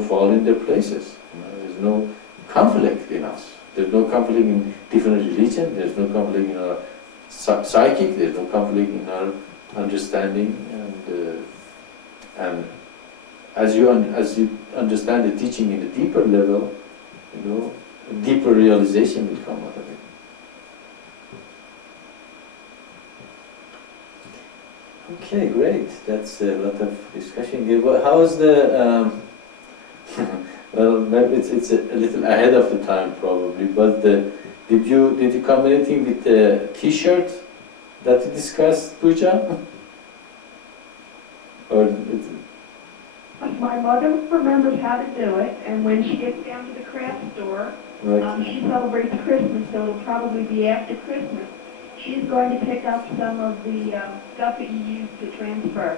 fall in their places. There's no conflict in us. There's no conflict in different religion. There's no conflict in our psychic. There's no conflict in our understanding. And as you understand the teaching in a deeper level, a deeper realization will come out of it. Okay, great. That's a lot of discussion. How's the? Well, maybe it's a little ahead of the time probably. But did you come anything with the T-shirt that you discussed, Pooja? Or My mother remembers how to do it, and when she gets down to the craft store, she celebrates Christmas, so it'll probably be after Christmas. She's going to pick up some of the stuff that you use to transfer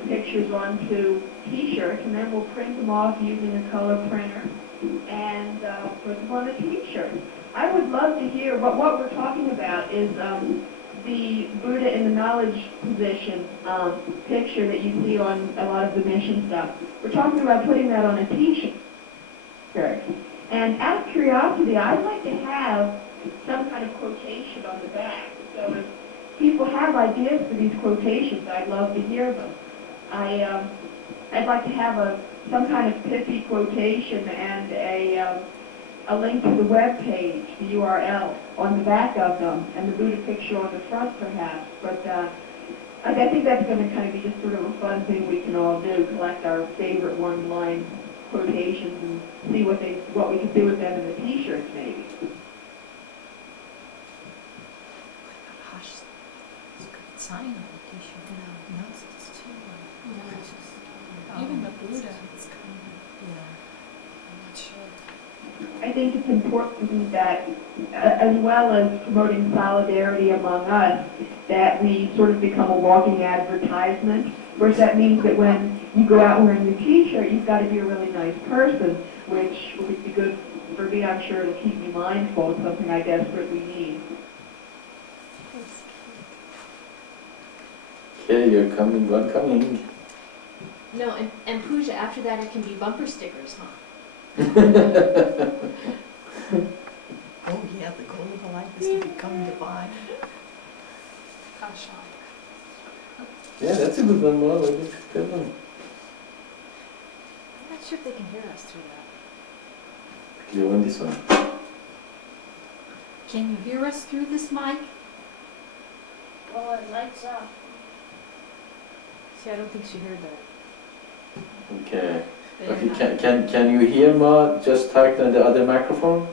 the pictures onto T-shirts, and then we'll print them off using a color printer and put them on a T-shirt. I would love to hear what we're talking about is the Buddha in the knowledge position picture that you see on a lot of the mission stuff. We're talking about putting that on a T-shirt. And out of curiosity, I'd like to have some kind of quotation on the back. So if people have ideas for these quotations, I'd love to hear them. I'd like to have some kind of pithy quotation and a link to the web page, the URL, on the back of them, and the Buddha picture on the front, perhaps. But I think that's going to kind of be just sort of a fun thing we can all do, collect our favorite one-line quotations and see what we can do with them in the T-shirts, maybe. Gosh, it's a good sign on the T-shirt. No, it's too. Even the Buddha, it's kind of, Yeah. I'm not sure. I think it's important that, as well as promoting solidarity among us, that we sort of become a walking advertisement. Of course, that means that when you go out wearing your T-shirt, you've got to be a really nice person, which would be good for me. I'm sure it'll keep me mindful. It's something I desperately need. Okay, you're coming, one coming. No, and Pooja, after that it can be bumper stickers, huh? Oh yeah, the goal of life is to become divine. Gosh, Yeah, that's a good one, Mom. That's a good one. I'm not sure if they can hear us through that. You want this one? Can you hear us through this mic? Well, it lights up. See, I don't think she heard that. Okay. They're Okay, not- can you hear Ma just talk on the other microphone?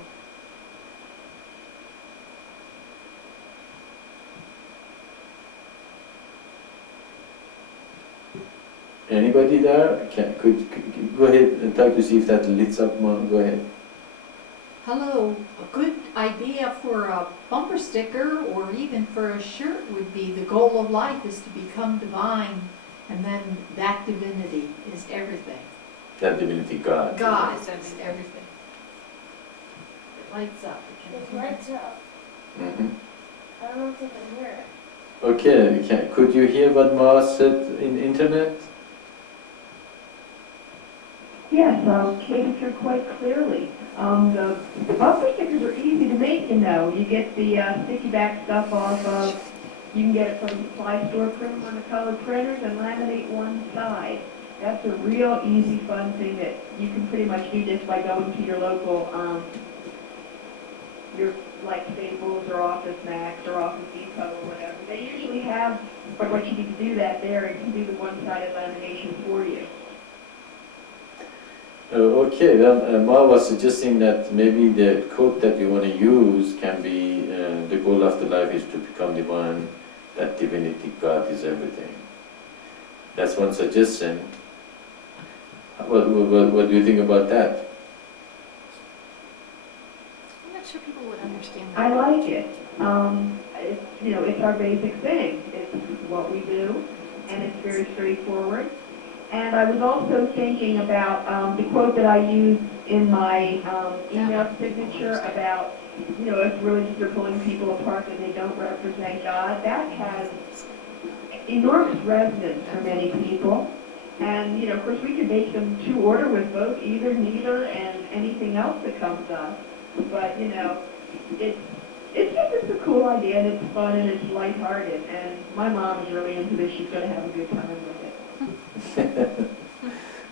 Anybody there? Could go ahead and talk to see if that lights up, Ma. Go ahead. Hello, a good idea for a bumper sticker or even for a shirt would be the goal of life is to become divine, and then that divinity is everything. That divinity, God. God is everything. It lights up. It lights up. Mm-hmm. I don't know if they can hear it. Okay, could you hear what Ma said in internet? Yes, came through quite clearly. The bumper stickers are easy to make, you know. You get the sticky back stuff off of, you can get it from the supply store, print them on the color printers, and laminate one side. That's a real easy, fun thing that you can pretty much do just by going to your local, your like Staples or Office Max or Office Depot or whatever. They usually have what you need to do that there and can do the one-sided lamination for you. Okay, well, Ma was suggesting that maybe the quote that you want to use can be the goal of the life is to become divine, that divinity, God is everything. That's one suggestion. What do you think about that? I'm not sure people would understand that. I like it. it's, it's our basic thing. It's what we do, and it's very straightforward. And I was also thinking about the quote that I used in my email signature about, if religions are pulling people apart and they don't represent God. That has enormous resonance for many people. And, of course, we can make them to order with both either, neither, and anything else that comes up. But, it's a cool idea, and it's fun, and it's lighthearted. And my mom is really into this. She's going to have a good time with it.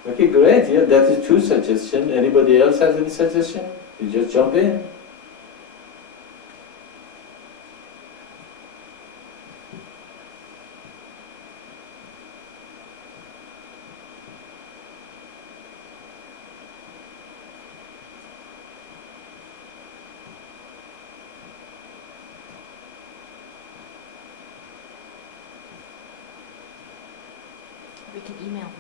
Okay, great. Yeah, that is 2 suggestions. Anybody else has any suggestion? You just jump in. We can email them.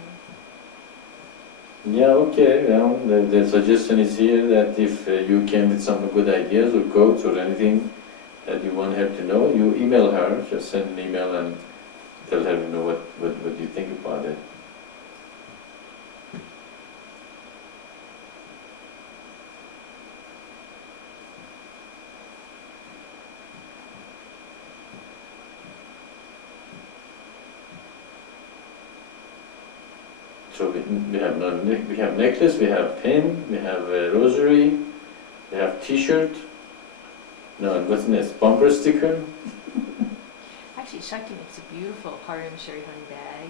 Yeah, okay. Well, the suggestion is here that if you came with some good ideas or quotes or anything that you want her to know, you email her. Just send an email and tell her, what you think about it. So we have necklace, we have pin, we have a rosary, we have T-shirt. No, what's next? Bumper sticker. Actually, Shakti makes a beautiful Harim Sherry honey bag.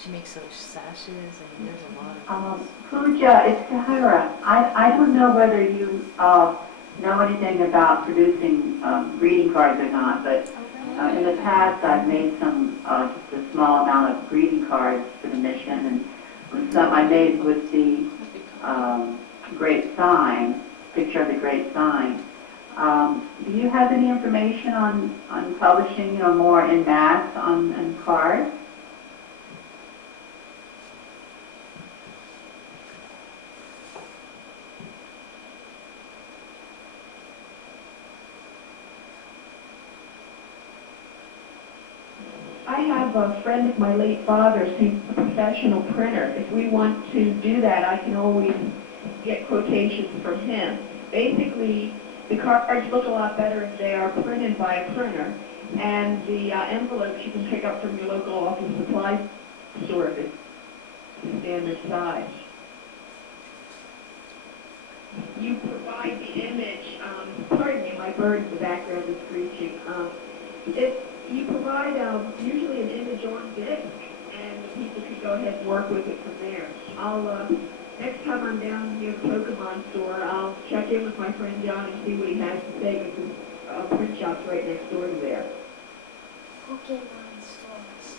She makes those sashes, and there's a lot of Pooja, it's Tahara. I don't know whether you know anything about producing greeting cards or not, but in the past I've made some, just a small amount of greeting cards for the mission, and some I made with the Great Sign, picture of the Great Sign. Do you have any information on publishing, more en masse on cards? I have a friend of my late father's who's a professional printer. If we want to do that, I can always get quotations from him. Basically, the cards look a lot better if they are printed by a printer, and the envelopes you can pick up from your local office supply store if it's standard size. You provide the image, pardon me, my bird in the background is screeching. You provide usually an image on disc, and people can go ahead and work with it from there. Next time I'm down near the Pokemon store, I'll check in with my friend John and see what he has to say, because print shop's right next door to there. Pokemon stores.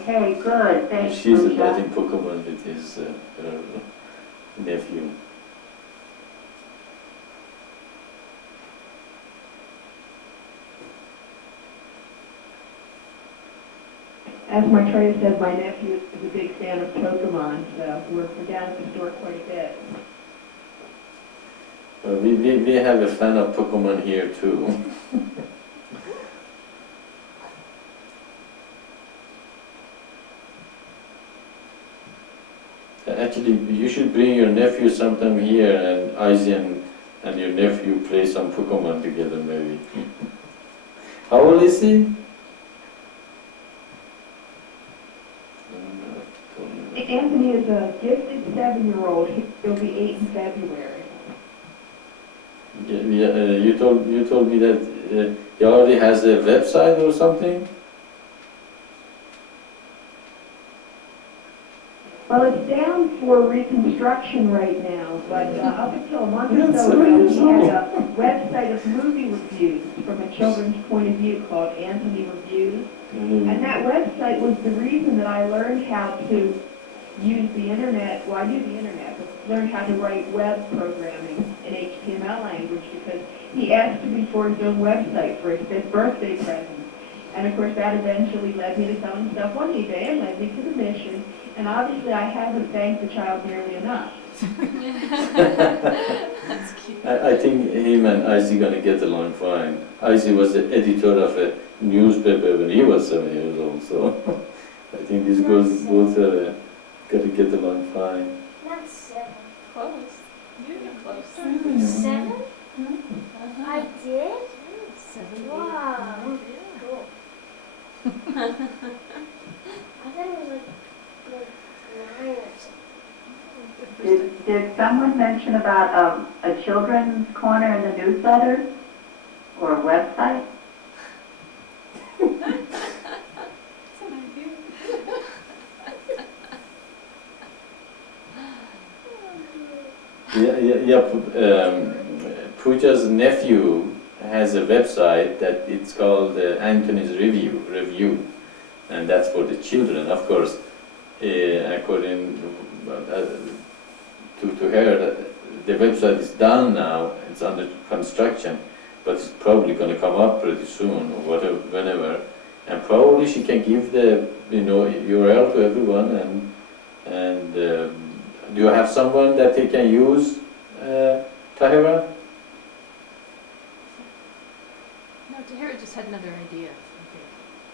Okay, good. Thanks, She's Pooja. batting Pokemon with his her nephew. As Maitreya said, my nephew is a big fan of Pokemon, so we're down at the store quite a bit. We have a fan of Pokemon here too. Actually, you should bring your nephew sometime here, and Aizen and your nephew play some Pokemon together maybe. How old is he? Anthony is a gifted 7-year-old. He'll be 8 in February. You told me that he already has a website or something. Well, it's down for reconstruction right now, but up until a month or so ago, he had a website of movie reviews from a children's point of view called Anthony Reviews. And that website was the reason that I learned how to use the internet. Well, I knew the internet, but learned how to write web programming in HTML language, because he asked me for his own website for his 5th birthday present. And of course that eventually led me to selling stuff on eBay and led me to the mission. And obviously I haven't thanked the child nearly enough. That's cute. I think him and Isaac gonna get along fine. Isaac was the editor of a newspaper when he was 7 years old, so I think these girls both are gonna get along fine. Not 7. Close. You're close. 7? Uh-huh. I did? 7, Wow. 8, 9. Cool. I thought it was like 9 or something. Did someone mention about a children's corner in the newsletter or website? That's an idea. Pooja's nephew has a website that it's called Anthony's Review, and that's for the children. Of course, according to her, the website is done now. It's under construction, but it's probably going to come up pretty soon, or whatever, whenever. And probably she can give the URL to everyone. And do you have someone that they can use, Tahira? No, Tahira just had another idea.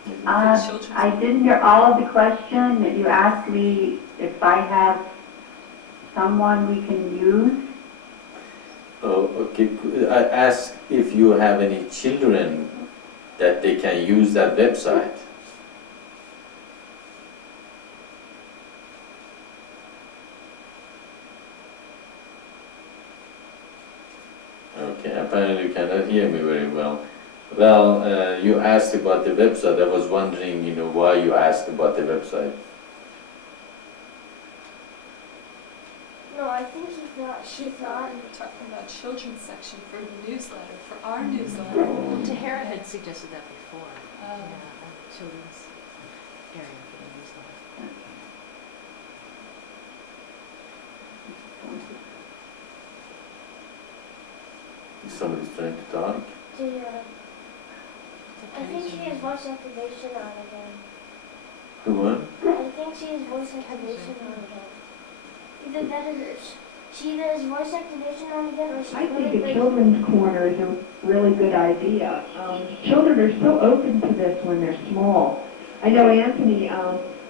Okay. I didn't hear all of the question. You asked me if I have someone we can use. Oh, okay. I asked if you have any children that they can use that website. Okay, apparently you cannot hear me very well. Well, you asked about the website. I was wondering, why you asked about the website. No, I think she thought. We were talking about children's section for the newsletter, for our newsletter. Well, Tahira had suggested that before. Oh. Yeah, on the children's area for the newsletter. Somebody's trying to talk. I think she has voice activation on again. Who won? I think she has voice activation on again. Either that or she either has voice activation on again or she I think a children's corner is a really good idea. Children are so open to this when they're small. I know Anthony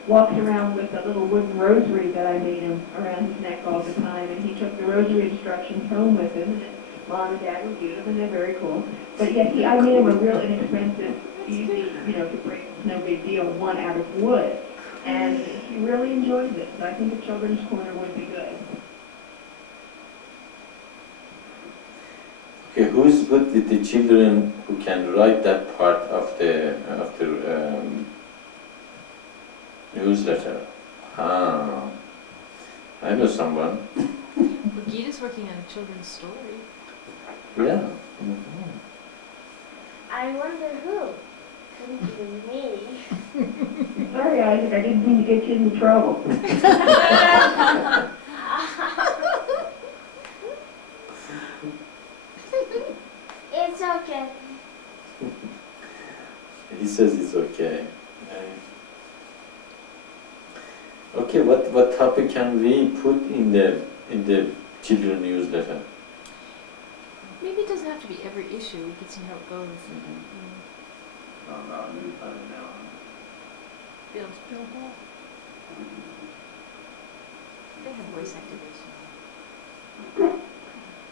walks around with a little wooden rosary that I made him around his neck all the time, and he took the rosary instructions home with him, and Mom and Dad reviewed them, and they're very cool. But yet I made him a real inexpensive, easy, to break, no big deal, one out of wood. And he really enjoys it. So I think a children's corner would be good. Okay, who's good with the children who can write that part of the newsletter? Ah, I know someone. Well, Gita's working on a children's story. Yeah. I wonder who. Couldn't be me. Sorry, Isaac, I didn't mean to get you into trouble. It's okay. He says it's okay. Okay, what topic can we put in the children newsletter? Maybe it doesn't have to be every issue. We could see how it goes. Build Hall. They have voice activation.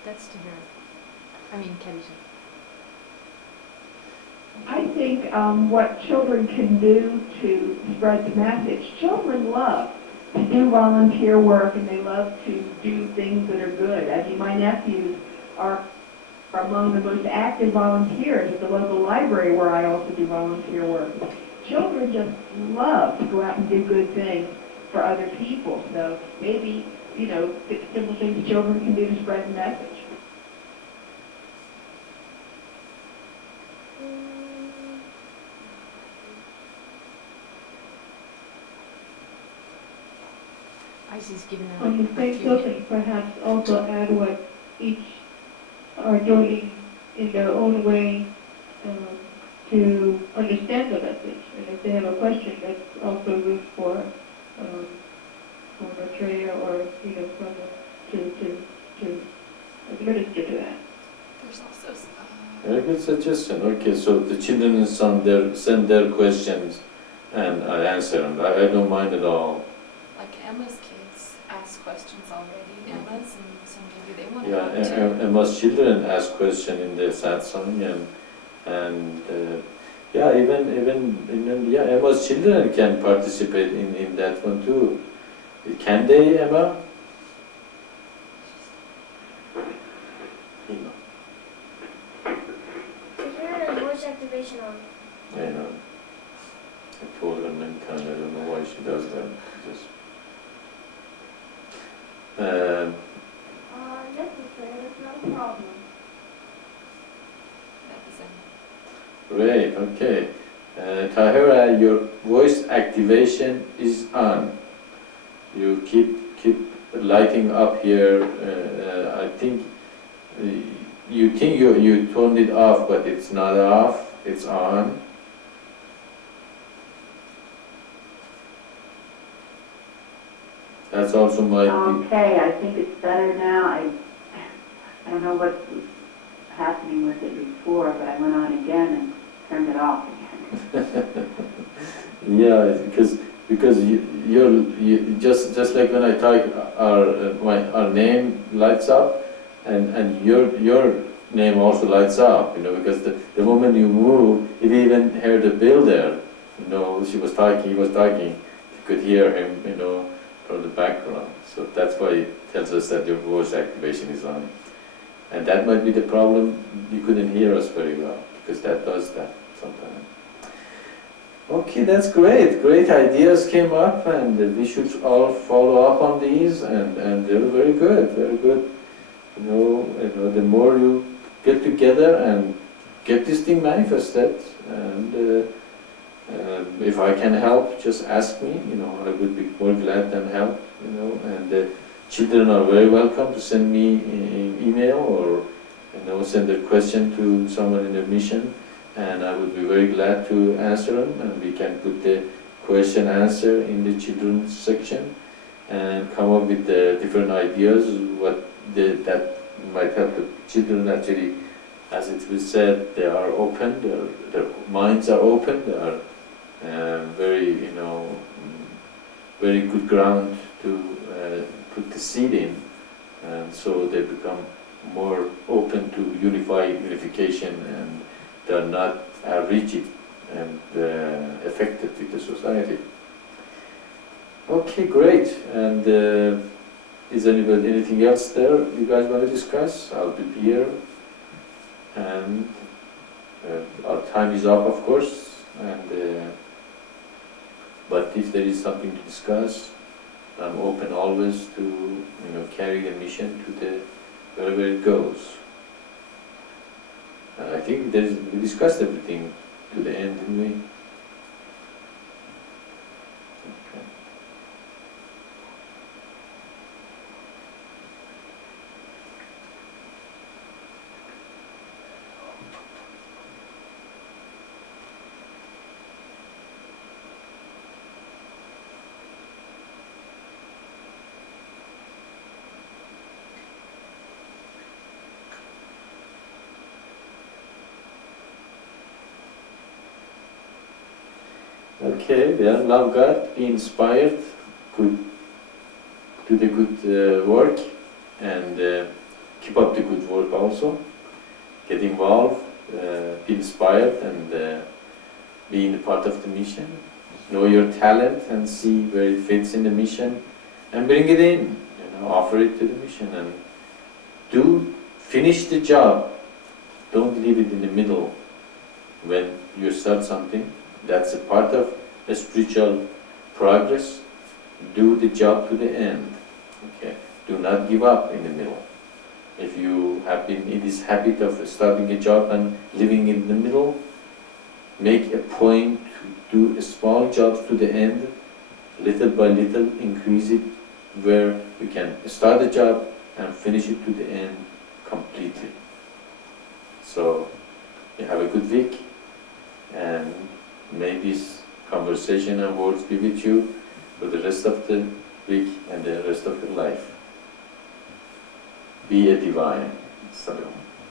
That's Tahira. I mean, Khadija. I think what children can do to spread the message, children love to do volunteer work and they love to do things that are good. I mean, my nephews are among the most active volunteers at the local library where I also do volunteer work. Children just love to go out and do good things for other people. So maybe, simple things children can do to spread the message. Icy's given them On the same token, perhaps also add what each are doing in their own way to understand the message. And if they have a question, that's also good for Maitreya or from to administer to that. There's Very good suggestion. Okay, so the children send their questions and I answer them. I don't mind at all. Like Emma's kids ask questions already, Emma's, and so maybe they want to Yeah, help too. Emma's children ask questions in the satsang and yeah, even yeah, Emma's children can participate in that one too. Can they, Emma? Is there a voice activation on? I know. I told her many times. I don't know why she does that. Just. Necessary, that's not a problem. That was Emma. Great. Okay. Tahira, your voice activation is on. You keep lighting up here. I think you think you turned it off, but it's not off. It's on. That's also might be. Okay, I think it's better now. I don't know what was happening with it before, but I went on again and turned it off again. Yeah, because you just like when I type our name lights up, and your name also lights up, because the moment you move, if you even heard the bill there, he was talking, you could hear him, from the background. So that's why it tells us that your voice activation is on. And that might be the problem, you couldn't hear us very well, because that does that sometimes. Okay, that's great. Great ideas came up, and we should all follow up on these, and they're very good, very good. The more you get together and get this thing manifested, and if I can help, just ask me. I would be more glad than help. And the children are very welcome to send me an email or send a question to someone in their mission. And I would be very glad to answer them, and we can put the question answer in the children's section and come up with the different ideas that might help the children. Actually, as it was said, they are open, their minds are open, they are very very good ground to put the seed in, and so they become more open to unification, and they are not rigid and affected with the society. Okay, great. And is anybody anything else there you guys want to discuss? I'll be here, and our time is up, of course. And but if there is something to discuss, I'm open always to carry the mission to the wherever it goes. I think we discussed everything to the end, didn't we? Okay. Okay, well, love God, be inspired, do the good work, and keep up the good work also. Get involved, be inspired, and be in a part of the mission. Know your talent and see where it fits in the mission, and bring it in. Offer it to the mission, and finish the job. Don't leave it in the middle when you start something. That's a part of a spiritual progress. Do the job to the end. Okay. Do not give up in the middle. If you have been in this habit of starting a job and living in the middle, make a point to do a small job to the end, little by little, increase it, where you can start the job and finish it to the end completely. So, you have a good week, and may this conversation and words be with you for the rest of the week and the rest of your life. Be a divine. Salam.